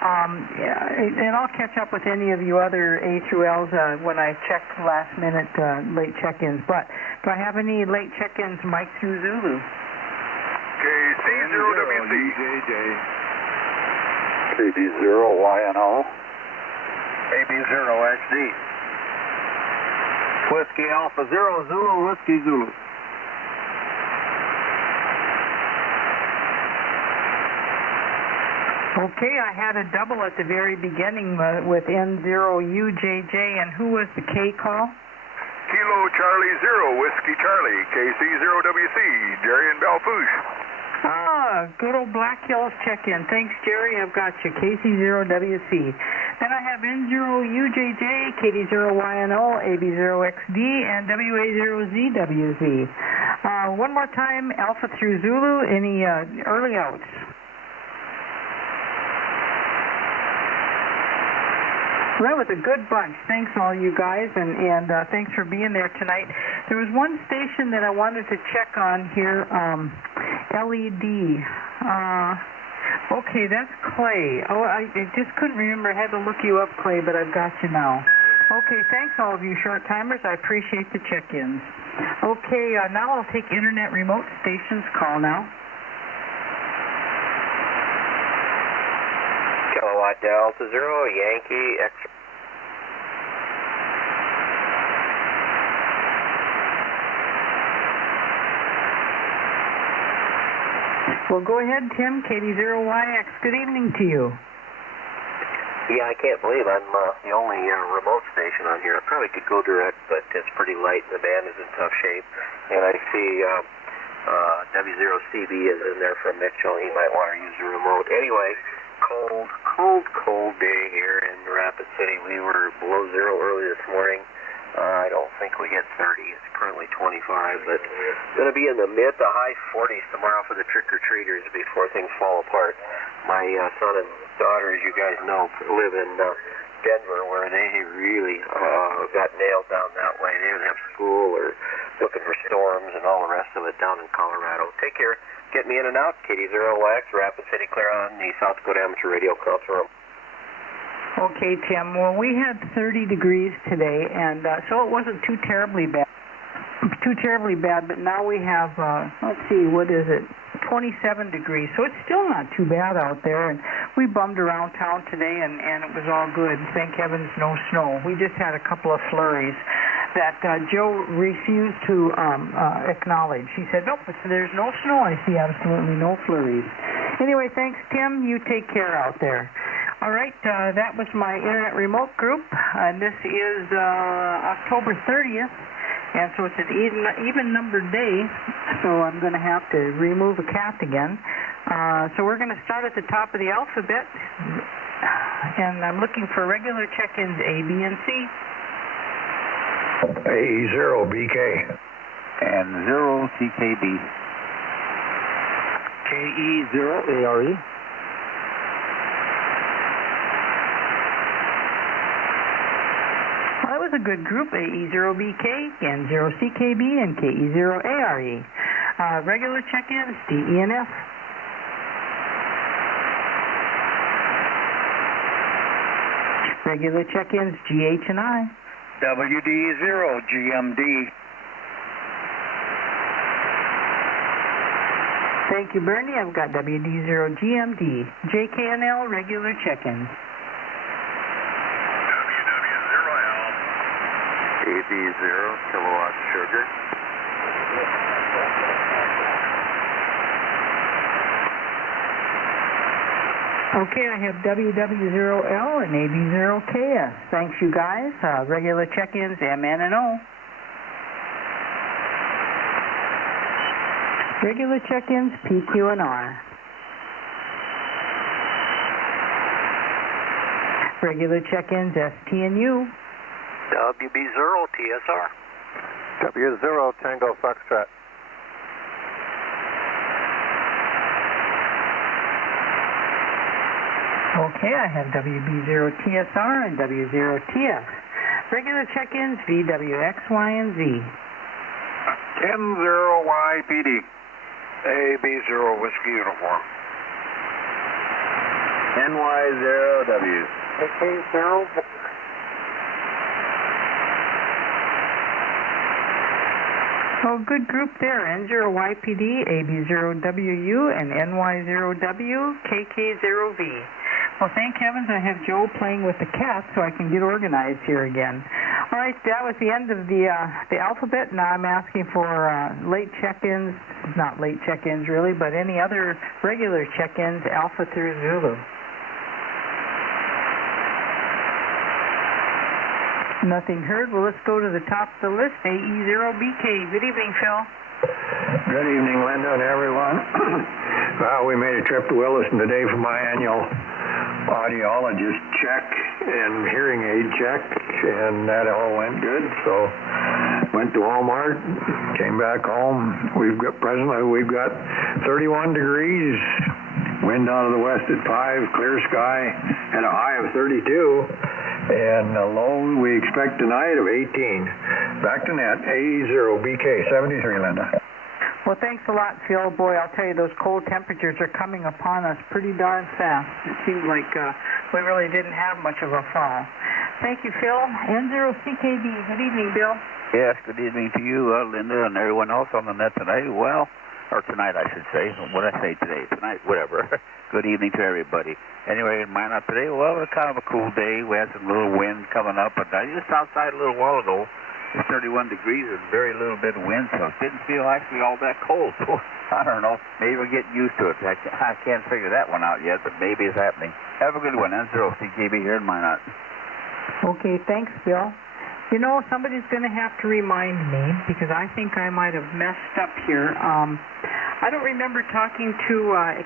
And I'll catch up with any of you other A through L's when I check last-minute late check-ins. But do I have any late check-ins, Mike through Zulu? KC0WC. KD0YNO. AB0XD. Whiskey Alpha 0 Zulu, Whiskey Zulu. Okay, I had a double at the very beginning with N0UJJ, and who was the K call? Kilo Charlie 0, Whiskey Charlie, KC0WC, Jerry and Balfouche. Ah, good old Black Hills check-in. Thanks, Jerry. I've got you. KC0WC. Then I have N0UJJ, KD0YNO, AB0XD, and WA0ZWZ. One more time, Alpha through Zulu. Any early outs? Well, that was a good bunch. Thanks, all you guys, and thanks for being there tonight. There was one station that I wanted to check on here, LED. Okay, that's Clay. Oh, I just couldn't remember. I had to look you up, Clay, but I've got you now. Okay, thanks, all of you short-timers. I appreciate the check-ins. Okay, now I'll take Internet remote stations call now. Kilowatt Delta 0, Yankee X. Well, go ahead, Tim, KD0YX. Good evening to you. Yeah, I can't believe I'm the only remote station on here. I probably could go direct, but it's pretty light and the band is in tough shape. And I see W0CB is in there from Mitchell. He might want to use the remote. Anyway, cold day here in Rapid City. We were below zero early this morning. I don't think we get 30. It's currently 25, but it's going to be in the mid to high 40s tomorrow for the trick-or-treaters before things fall apart. My son and daughter, as you guys know, live in Denver, where they really got nailed down that way. They didn't have school or looking for storms and all the rest of it down in Colorado. Take care. Get me in and out. KD0YX, Rapid City, clear on the South Dakota Amateur Radio Conference Room. Okay, Tim. Well, we had 30 degrees today, and so it wasn't too terribly bad. But now we have, let's see, what is it? 27 degrees. So it's still not too bad out there. And we bummed around town today, and it was all good. Thank heavens, no snow. We just had a couple of flurries that Joe refused to acknowledge. He said, nope, there's no snow. I see absolutely no flurries. Anyway, thanks, Tim. You take care out there. All right, that was my Internet remote group, and this is October 30th, and so it's an even-numbered day, so I'm going to have to remove a cat again. So we're going to start at the top of the alphabet, and I'm looking for regular check-ins A, B, and C. A0BK. And 0CKB. KE0ARE. That was a good group, AE0BK, and 0CKB, and KE0ARE. Regular check-ins, D, E, and F. Regular check-ins, G, H, and I. WD0GMD. Thank you, Bernie. I've got WD0GMD. JKNL, regular check-ins. AB0 kilowatt sugar. Okay, I have WW0L and AB0KS. Thanks, you guys. Regular check-ins, MN and O. Regular check-ins, PQ and R. Regular check-ins, ST and U. WB0 TSR. W0 Tango Foxtrot. Okay, I have WB0TSR and W0TS. Regular check-ins, VWX, Y, and Z. 10-0 YPD. AB0 Whiskey Uniform. NY0W. AK0. Oh, good group there. N0YPD, AB0WU, and NY0W, KK0V. Well, thank heavens I have Joe playing with the cats so I can get organized here again. All right, that was the end of the alphabet. Now I'm asking for late check-ins, not late check-ins really, but any other regular check-ins, Alpha through Zulu. Nothing heard. Well, let's go to the top of the list, AE0BK. Good evening, Phil. Good evening, Linda and everyone. Well, we made a trip to Williston today for my annual audiologist check and hearing aid check, and that all went good. So went to Walmart, came back home. Presently we've got 31 degrees, wind out of the west at 5, clear sky, and a high of 32. And a low we expect tonight of 18. Back to net, AE0BK 73, Linda. Well, thanks a lot, Phil. Boy, I'll tell you, those cold temperatures are coming upon us pretty darn fast. It seems like we really didn't have much of a fall. Thank you, Phil. N0CKB. Good evening, Bill. Yes, good evening to you, Linda, and everyone else on the net today. Well, or tonight, I should say. What did I say today? Tonight, whatever. Good evening to everybody. Anyway, in mine up today, well, it's kind of a cool day. We had some little wind coming up, but I just outside a little while ago. It's 31 degrees and very little bit of wind, so it didn't feel actually all that cold. So, I don't know. Maybe we're getting used to it. I can't figure that one out yet, but maybe it's happening. Have a good one. N0CKB here in Minot. Okay, thanks, Bill. You know, somebody's going to have to remind me, because I think I might have messed up here. I don't remember talking to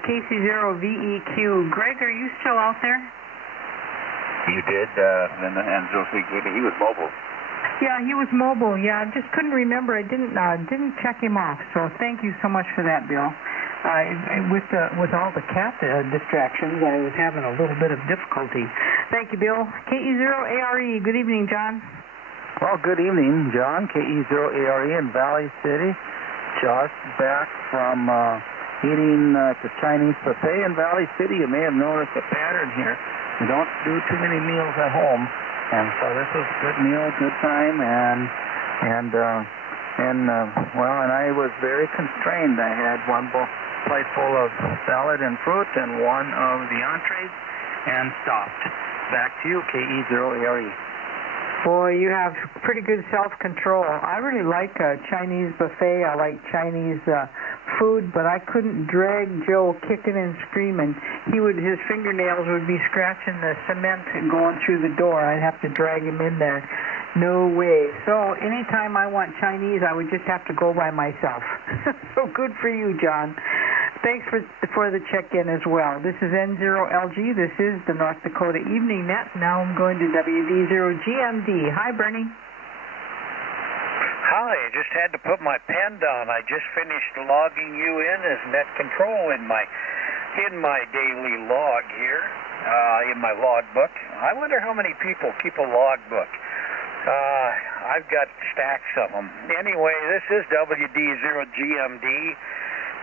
KC0VEQ. Greg, are you still out there? You did, Linda, N0CKB. He was mobile. Yeah, he was mobile. Yeah, I just couldn't remember. I didn't check him off. So thank you so much for that, Bill. With all the cat distractions, I was having a little bit of difficulty. Thank you, Bill. KE0ARE. Good evening, John. Well, good evening, John. KE0ARE in Valley City. Just back from eating at the Chinese buffet in Valley City. You may have noticed a pattern here. We don't do too many meals at home. And so this was a good meal, good time, and I was very constrained. I had one plate full of salad and fruit and one of the entrees, and stopped. Back to you, KE0ARE. Boy, you have pretty good self-control. I really like Chinese buffet. I like Chinese food, but I couldn't drag Joe kicking and screaming. His fingernails would be scratching the cement and going through the door. I'd have to drag him in there. No way. So anytime I want Chinese, I would just have to go by myself. So good for you, John. Thanks for the check-in as well. This is N0LG. This is the North Dakota Evening Net. Now I'm going to WD0GMD. Hi, Bernie. Hi, I just had to put my pen down. I just finished logging you in as net control in my daily log here, in my logbook. I wonder how many people keep a logbook. I've got stacks of them. Anyway, this is WD0GMD.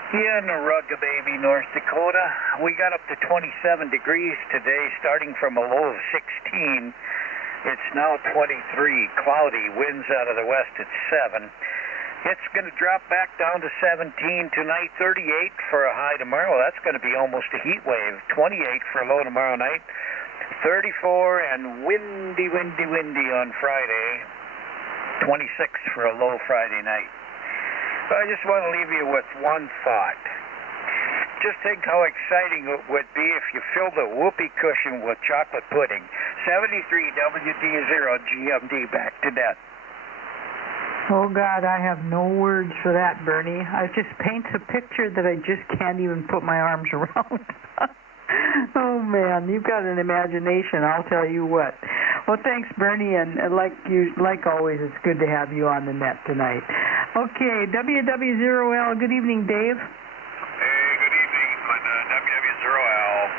In Rugababy, North Dakota. We got up to 27 degrees today, starting from a low of 16. It's now 23, cloudy, winds out of the west at 7. It's going to drop back down to 17 tonight, 38 for a high tomorrow. That's going to be almost a heat wave. 28 for a low tomorrow night. 34 and windy on Friday. 26 for a low Friday night. But I just want to leave you with one thought. Just think how exciting it would be if you filled a whoopee cushion with chocolate pudding. 73 WD0 GMD, back to that. Oh, God, I have no words for that, Bernie. It just paints a picture that I just can't even put my arms around. Oh, man, you've got an imagination, I'll tell you what. Well, thanks, Bernie, and like always, it's good to have you on the net tonight. Okay, WW0L, good evening, Dave. Hey, good evening, Linda. WW0L,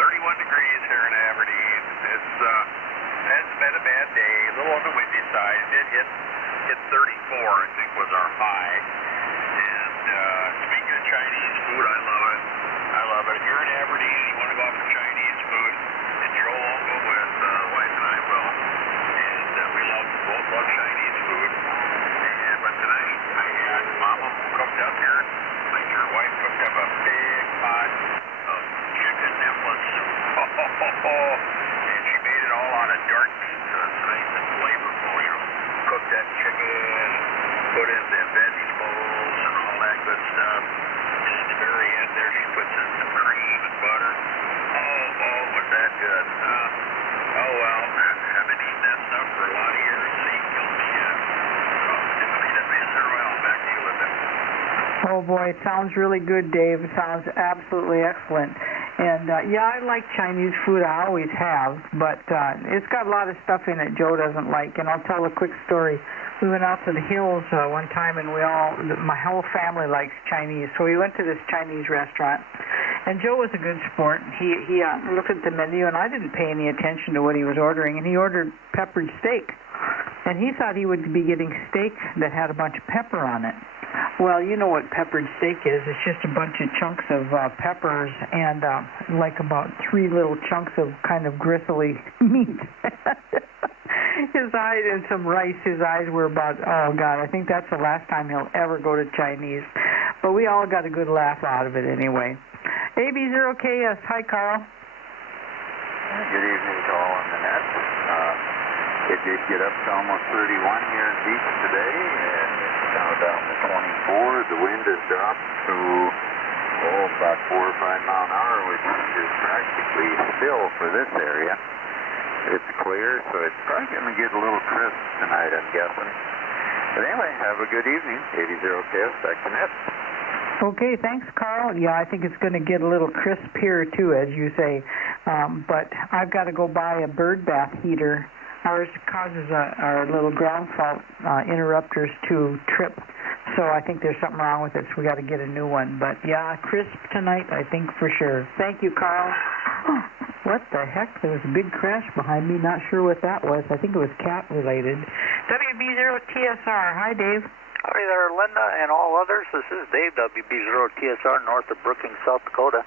31 degrees here in Aberdeen. It's been a bad day, a little on the windy side. It did hit 34, I think, was our high. And speaking of Chinese food, I love it. If you're in Aberdeen and you want to go out for Chinese food, and Joe will go with, wife and I will. And we both love Chinese food. But tonight I had Mama cooked up here, like your wife cooked up a big pot of chicken nimbus soup. And she made it all out of dark meat, so it's nice and flavorful, you know. Cook that chicken, put in the vegetables and all that good stuff. And at the very end there, she puts in some cream and butter. Oh, was that good? Oh well, I've been eating that stuff for a lot of years. So you killed me yet. WW0L, back to you, Linda. Oh, boy, it sounds really good, Dave. It sounds absolutely excellent. And, yeah, I like Chinese food. I always have. But it's got a lot of stuff in it Joe doesn't like. And I'll tell a quick story. We went out to the hills one time, and my whole family likes Chinese. So we went to this Chinese restaurant. And Joe was a good sport. He looked at the menu, and I didn't pay any attention to what he was ordering. And he ordered peppered steak. And he thought he would be getting steak that had a bunch of pepper on it. Well, you know what peppered steak is. It's just a bunch of chunks of peppers and like about 3 little chunks of kind of gristly meat. His eyes and some rice. His eyes were about, oh, God, I think that's the last time he'll ever go to Chinese. But we all got a good laugh out of it anyway. AB0KS, hi, Carl. Good evening to all on the net. It did get up to almost 31 here in Beach today, and it's now down to 24. The wind has dropped to about 4 or 5 mile an hour, which is practically still for this area. It's clear, so it's probably going to get a little crisp tonight, I'm guessing. But anyway, have a good evening. 80KS, back to net. Okay, thanks, Carl. Yeah, I think it's going to get a little crisp here, too, as you say. But I've got to go buy a bird bath heater. Ours causes our little ground fault interrupters to trip. So I think there's something wrong with it, so we got to get a new one. But, yeah, crisp tonight, I think, for sure. Thank you, Carl. Oh, what the heck? There was a big crash behind me. Not sure what that was. I think it was cat-related. WB0TSR. Hi, Dave. Howdy there, Linda and all others. This is Dave, WB0TSR, north of Brookings, South Dakota.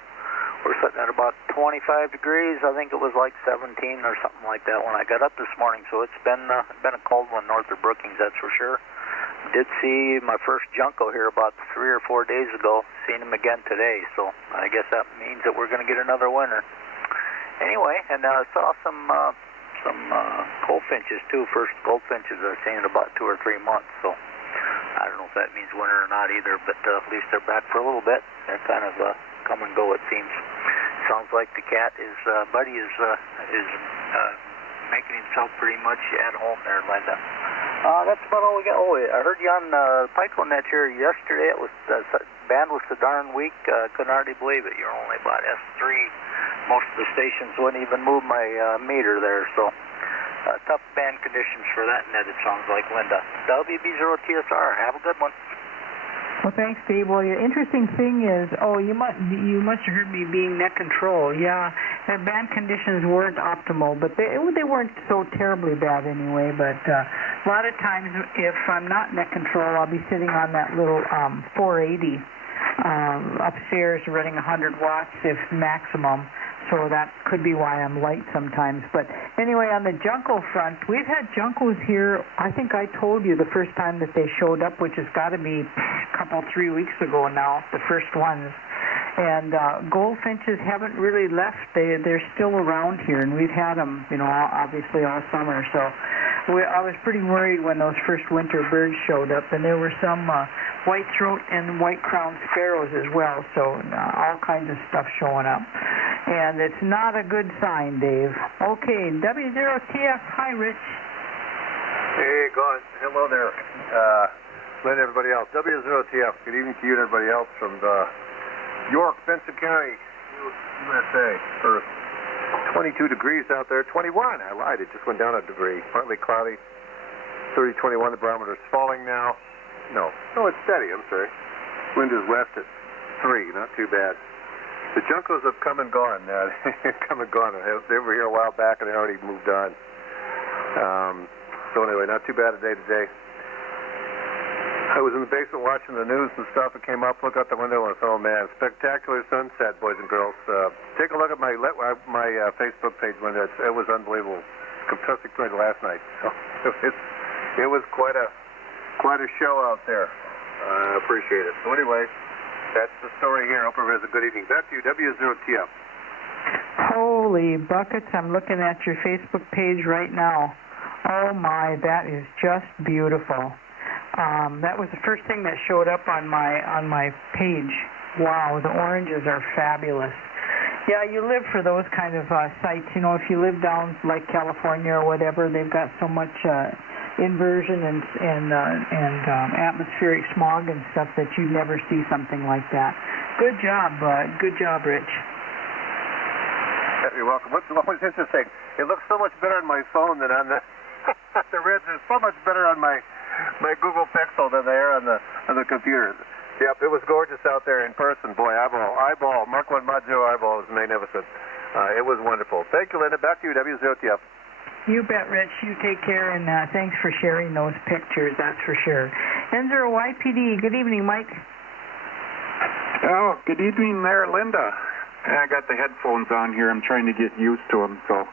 We're sitting at about 25 degrees. I think it was like 17 or something like that when I got up this morning. So it's been a cold one north of Brookings, that's for sure. Did see my first Junko here about 3 or 4 days ago. Seen him again today. So I guess that means that we're going to get another winter. Anyway, and I saw some goldfinches too. First goldfinches I've seen in about 2 or 3 months. So I don't know if that means winter or not either, but at least they're back for a little bit. They're kind of come and go, it seems. Sounds like the cat Buddy is making himself pretty much at home there, Linda. That's about all we got. Oh, I heard you on PicoNet here yesterday. It was band was so darn weak. Couldn't hardly believe it. You're only about S3. Most of the stations wouldn't even move my meter there, so tough band conditions for that net, it sounds like, Linda. WB0TSR, have a good one. Well, thanks, Steve. Well, your interesting thing is, you must have heard me being net control. Yeah, their band conditions weren't optimal, but they weren't so terribly bad anyway. But a lot of times, if I'm not net control, I'll be sitting on that little 480 upstairs running 100 watts if maximum. So that could be why I'm light sometimes. But anyway, on the Junko front, we've had Junkos here. I think I told you the first time that they showed up, which has got to be a couple, 3 weeks ago now, the first ones. And goldfinches haven't really left. They're still around here, and we've had them, obviously all summer. So I was pretty worried when those first winter birds showed up, and there were some white-throat and white-crowned sparrows as well, so all kinds of stuff showing up. And it's not a good sign, Dave. Okay, W0TF, hi, Rich. Hey, God, hello there. Lynn, everybody else. W0TF, good evening to you and everybody else from York, Benson County, USA. For 22 degrees out there. 21, I lied, it just went down a degree. Partly cloudy. 30-21, the barometer's falling now. No, it's steady, I'm sorry. Wind is west at 3, not too bad. The Juncos have come and gone. Come and gone. They were here a while back and they already moved on. So anyway, not too bad a day today. I was in the basement watching the news and stuff. It came up, look out the window, and I thought, oh man, spectacular sunset, boys and girls. Take a look at my Facebook page, Linda. It was unbelievable. Fantastic point last night. So it was quite a show out there. I appreciate it. So anyway, that's the story here. Hope everybody has a good evening. Back to you, W0TF. Holy buckets, I'm looking at your Facebook page right now. Oh my, that is just beautiful. That was the first thing that showed up on my page. Wow, the oranges are fabulous. Yeah, you live for those kind of sites. You know, if you live down like California or whatever, they've got so much inversion and atmospheric smog and stuff that you never see something like that. Good job, Rich. You're welcome. What's interesting? It looks so much better on my phone than on the the Reds. It's so much better on my Google Pixel than they are on the computer. Yep, it was gorgeous out there in person. Boy, eyeball. Mark 1 Mod 0 eyeball was magnificent. It was wonderful. Thank you, Linda. Back to you, W0TF. You bet, Rich. You take care, and thanks for sharing those pictures, that's for sure. N0YPD, good evening, Mike. Oh, good evening there, Linda. I got the headphones on here. I'm trying to get used to them, so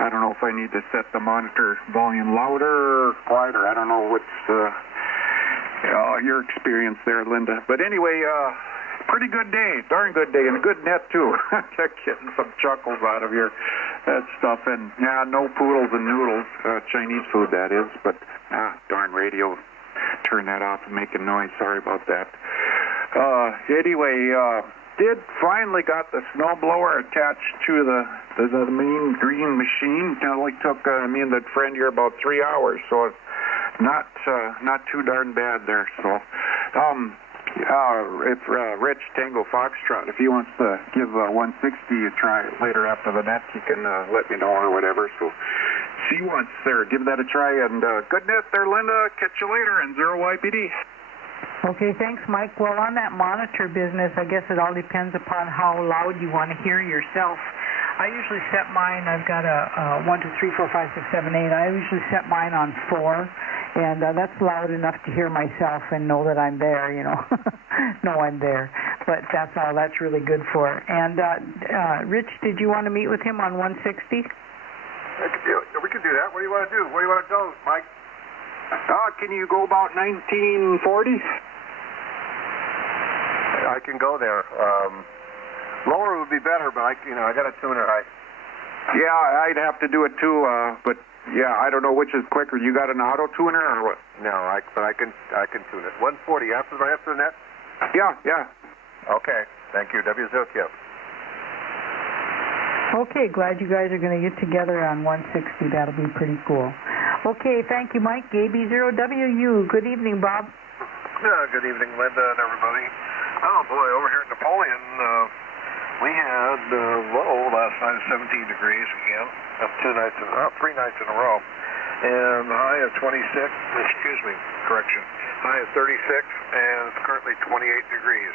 I don't know if I need to set the monitor volume louder or quieter. I don't know what's your experience there, Linda. But anyway, pretty good day, darn good day, and a good net, too. Getting some chuckles out of your stuff. And, yeah, no poodles and noodles, Chinese food, that is. But, darn radio, turn that off and making noise. Sorry about that. Anyway, did finally got the snowblower attached to the main green machine. It only took me and that friend here about 3 hours, so it's not too darn bad there. So, if Rich Tango Foxtrot, if he wants to give 160 a try later after the net, he can let me know or whatever. So, see once there, give that a try, and good net there, Linda. Catch you later, and 0YPD. Okay, thanks, Mike. Well, on that monitor business, I guess it all depends upon how loud you want to hear yourself. I usually set mine, I've got a 1, 2, 3, 4, 5, 6, 7, 8. I usually set mine on 4, and that's loud enough to hear myself and know that I'm there, you know. Know I'm there. But that's all that's really good for. And, Rich, did you want to meet with him on 160? We could do that. What do you want to do? Where do you want to go, Mike? Can you go about 1940? I can go there. Lower would be better, but I got a tuner. Yeah, I'd have to do it too. But yeah, I don't know which is quicker. You got an auto tuner or what? No, but I can tune it. 140 after the net. Yeah. Okay. Thank you. W0TF. Okay, glad you guys are going to get together on 160. That'll be pretty cool. Okay, thank you, Mike. AB0WU. Good evening, Bob. Good evening, Linda and everybody. Oh, boy, over here in Napoleon, we had low last night of 17 degrees again. 3 nights in a row. And high of 26, high of 36, and it's currently 28 degrees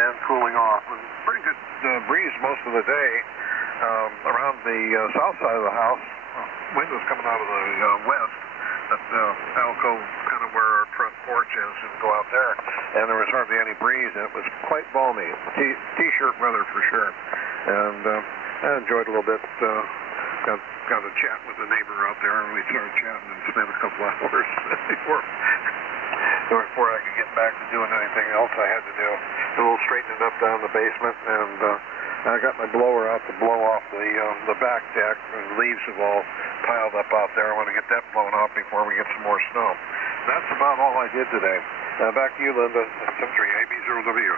and cooling off. It was a pretty good breeze most of the day around the south side of the house. Wind was coming out of the west. That's alcove, kind of where our front porch is, and go out there. And there was hardly any breeze, and it was quite balmy. T-shirt weather for sure. And I enjoyed a little bit. Got a chat with the neighbor out there, and we started chatting and spent a couple hours before I could get back to doing anything else I had to do. A little straightening up down the basement, and I got my blower out to blow off the back deck, and the leaves have all piled up out there. I want to get that blown off before we get some more snow. That's about all I did today. Back to you, Linda. 73AB0W.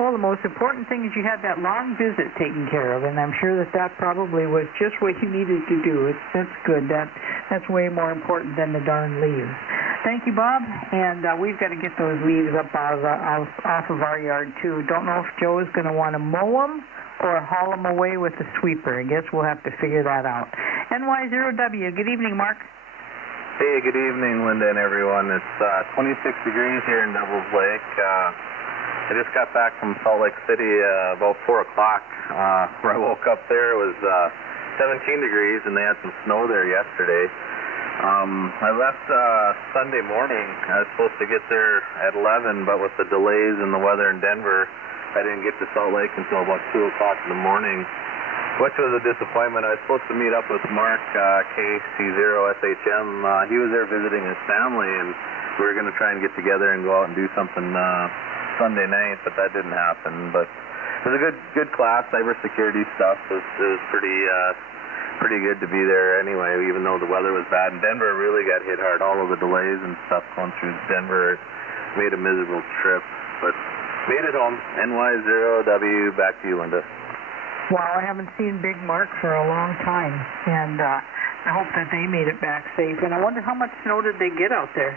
Well, the most important thing is you had that long visit taken care of, and I'm sure that probably was just what you needed to do. That's good. That's way more important than the darn leaves. Thank you, Bob. And we've got to get those leaves up off of our yard, too. Don't know if Joe is going to want to mow them or haul them away with the sweeper. I guess we'll have to figure that out. NY0W, good evening, Mark. Hey, good evening, Linda and everyone. It's 26 degrees here in Devils Lake. I just got back from Salt Lake City about 4 o'clock. Where I woke up there, it was 17 degrees, and they had some snow there yesterday. I left Sunday morning. I was supposed to get there at 11, but with the delays in the weather in Denver, I didn't get to Salt Lake until about 2 o'clock in the morning, which was a disappointment. I was supposed to meet up with Mark, KC0SHM. He was there visiting his family, and we were going to try and get together and go out and do something Sunday night, but that didn't happen. But it was a good class. Cybersecurity stuff was pretty good to be there anyway, even though the weather was bad. And Denver really got hit hard. All of the delays and stuff going through Denver made a miserable trip, but made it home. NY0W, back to you, Linda. Wow, I haven't seen Big Mark for a long time, and I hope that they made it back safe. And I wonder how much snow did they get out there?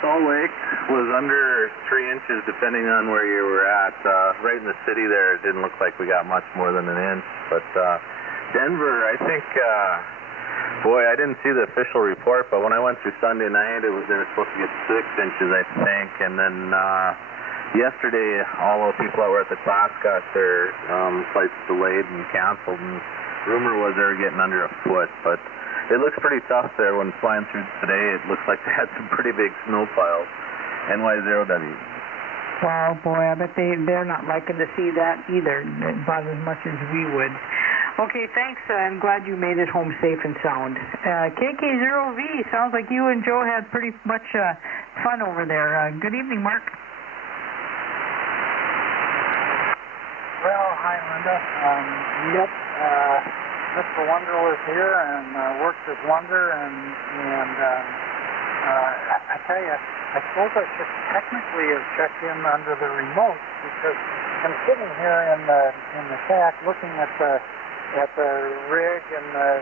Salt Lake was under 3 inches, depending on where you were at. Right in the city there, it didn't look like we got much more than an inch. But Denver, I think, I didn't see the official report, but when I went through Sunday night, they were supposed to get 6 inches, I think. And then yesterday, all the people that were at the class got their flights delayed and canceled, and rumor was they were getting under a foot. But it looks pretty tough there when flying through today. It looks like they had some pretty big snow piles. NY0W. Wow, boy, I bet they're not liking to see that either, about as much as we would. Okay, thanks. I'm glad you made it home safe and sound. KK0V, sounds like you and Joe had pretty much fun over there. Good evening, Mark. Well, hi, Linda. Yep, Mr. Wonder was here and worked his wonder, and I tell you, I suppose I should technically have checked in under the remote, because I'm sitting here in the shack looking at the rig and the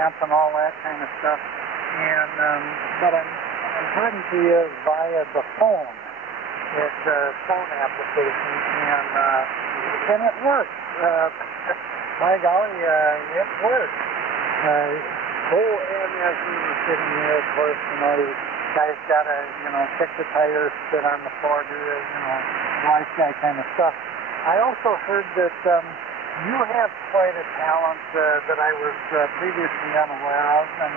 amp and all that kind of stuff, and but I'm talking to you via the phone. It's a phone application, and it works. By golly, it works. And as he was sitting here, of course, the guy's got to, kick the tires, sit on the floor, do the, life guy kind of stuff. I also heard that you have quite a talent that I was previously unaware of, and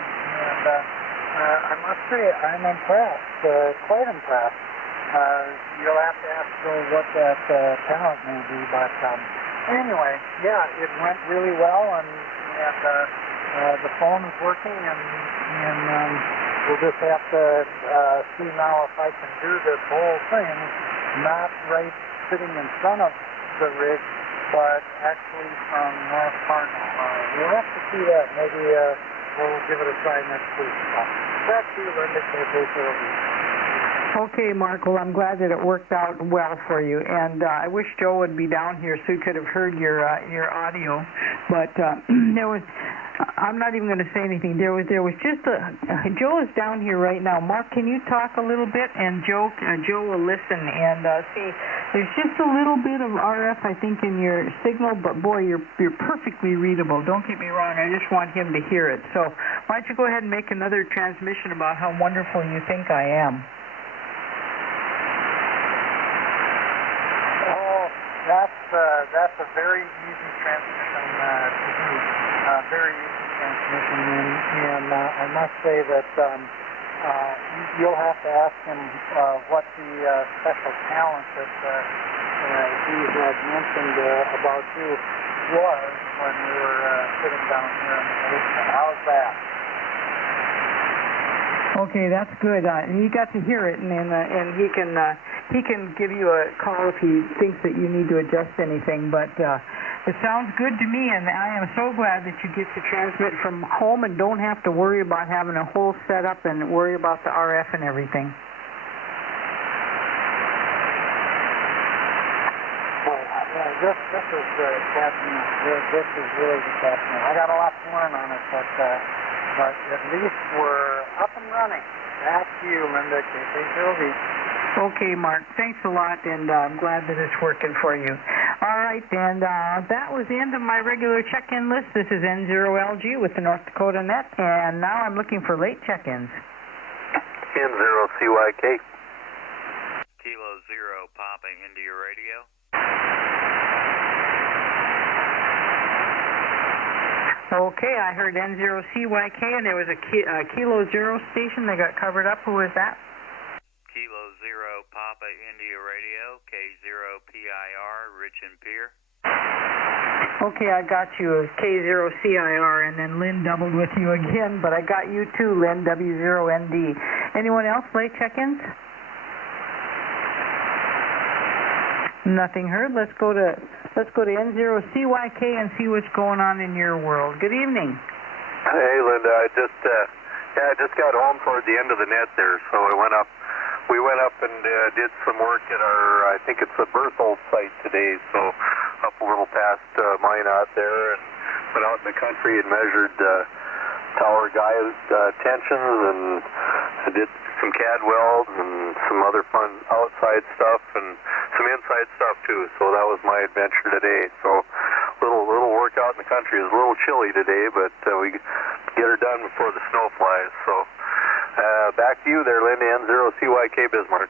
I must say I'm impressed, quite impressed. You'll have to ask what that talent may be, but anyway, yeah, it went really well, and the phone is working, and we'll just have to see now if I can do this whole thing, not right sitting in front of the rig, but actually from North Cardinal. We'll have to see that. Maybe we'll give it a try next week. Back to you, Linda, Okay, Mark, well, I'm glad that it worked out well for you, and I wish Joe would be down here so he could have heard your audio, but I'm not even going to say anything. There was just Joe is down here right now. Mark, can you talk a little bit, and Joe will listen and see. There's just a little bit of RF, I think, in your signal, but boy, you're perfectly readable. Don't get me wrong. I just want him to hear it. So why don't you go ahead and make another transmission about how wonderful you think I am. That's a very easy transmission to do. Very easy transmission, and I must say that you'll have to ask him what the special talent that he had mentioned about you was when we were sitting down here in the basement. How's that? Okay, that's good. He got to hear it, and he can give you a call if he thinks that you need to adjust anything. But It sounds good to me, and I am so glad that you get to transmit from home and don't have to worry about having a whole setup and worry about the RF and everything. This is Captain. This is really the Captain. I got a lot to learn on it, but at least we're up and running. Back to you, Linda, KK0V. Okay, Mark. Thanks a lot, and I'm glad that it's working for you. All right, and that was the end of my regular check-in list. This is N0LG with the North Dakota Net, and now I'm looking for late check-ins. N0CYK. Kilo 0 Papa India Radio. Okay, I heard N0CYK, and there was a Kilo 0 station that got covered up. Who was that? Kilo 0 Papa India Radio, K0PIR, Rich and Pier. Okay, I got you as K0CIR, and then Lynn doubled with you again, but I got you too, Lynn, W0ND. Anyone else late check-ins? Nothing heard. Let's go to N0CYK and see what's going on in your world. Good evening. Hey, Linda. I just got home toward the end of the net there, so we went up and did some work at our, I think it's the Berthold site today, so up a little past Minot there, and went out in the country and measured tower guys tensions, and I did some CAD welds and some other fun outside stuff and some inside stuff too. So that was my adventure today. So little work out in the country. It was a little chilly today, but we get her done before the snow flies. So back to you there, Linda, N0CYK Bismarck.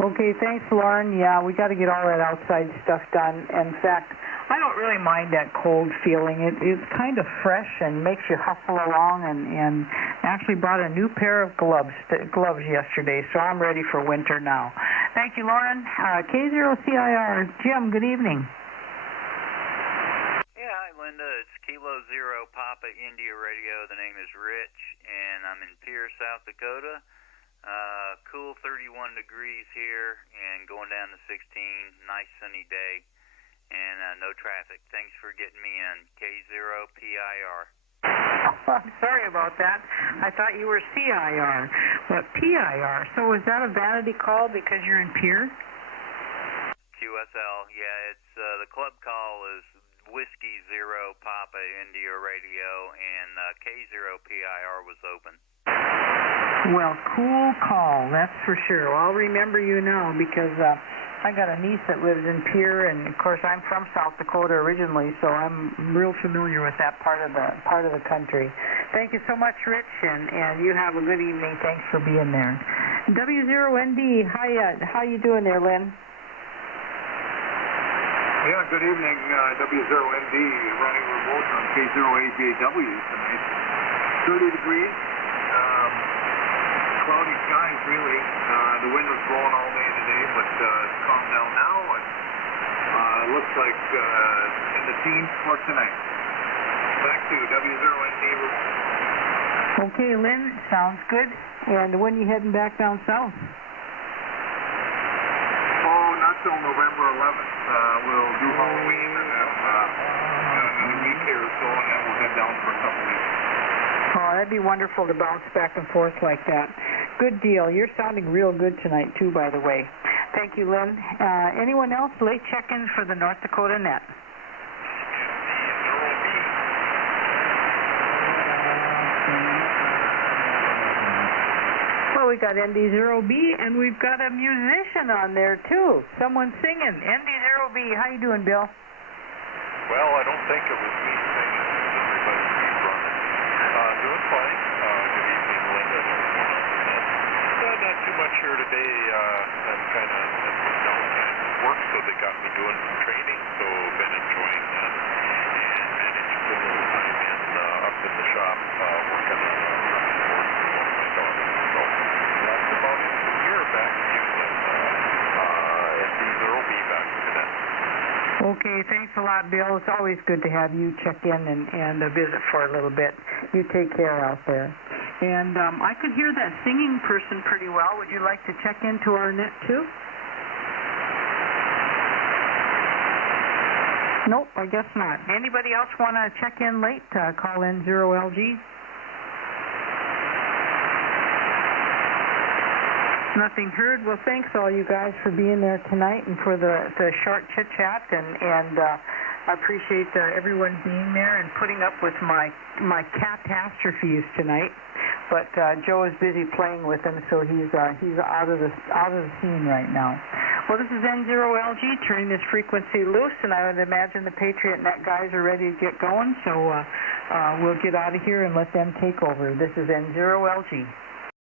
Okay, thanks, Lauren. Yeah, we got to get all that outside stuff done. In fact, I don't really mind that cold feeling. It's kind of fresh and makes you hustle along, and actually bought a new pair of gloves yesterday, so I'm ready for winter now. Thank you, Lauren. K0CIR. Jim, good evening. Yeah, hi, Linda. It's Kilo 0 Papa India Radio. The name is Rich, and I'm in Pierre, South Dakota. Cool 31 degrees here and going down to 16. Nice sunny day and no traffic. Thanks for getting me in. K0PIR. I'm sorry about that. I thought you were CIR, but PIR. So is that a vanity call because you're in Pierre? QSL. Yeah, it's the club call is Whiskey 0 Papa India Radio, and K0PIR was open. Well, cool call, that's for sure. Well, I'll remember you now because I got a niece that lives in Pierre, and of course I'm from South Dakota originally, so I'm real familiar with that part of the country. Thank you so much, Rich, and you have a good evening. Thanks for being there. W0ND, how you doing there, Lynn? Yeah, good evening, W0ND, running remote on K0AJW tonight. 30 degrees. Cloudy skies, really. The wind was blowing all day today, but it's calmed down now, and looks like in the teens for tonight. Back to W0ND. Okay, Lynn, sounds good. And when are you heading back down south? Oh, not till November 11th. We'll do Halloween, and then another week here or so, and then we'll head down for a couple weeks. Oh, that'd be wonderful to bounce back and forth like that. Good deal. You're sounding real good tonight, too, by the way. Thank you, Lynn. Anyone else? Late check-ins for the North Dakota Net. Well, we got ND0B, and we've got a musician on there, too. Someone singing. ND0B, how you doing, Bill? Well, I don't think it was me singing. Doing fine. Good evening, Linda. Not too much here today. I'm kind of work, so they got me doing some training, so been enjoying that. And managed to put a little time in up in the shop working on my daughter. So that's about it from here. Back to you, Linda. ND0B back to the net. Okay, thanks a lot, Bill. It's always good to have you check in and visit for a little bit. You take care out there. And I could hear that singing person pretty well. Would you like to check into our net, too? Nope, I guess not. Anybody else want to check in late? Call N0LG. Nothing heard. Well, thanks all you guys for being there tonight and for the short chit chat, and I appreciate everyone being there and putting up with my catastrophes tonight. But Joe is busy playing with them, so he's out of the scene right now. Well, this is N0LG turning this frequency loose, and I would imagine the Patriot Net guys are ready to get going, so we'll get out of here and let them take over. This is N0LG.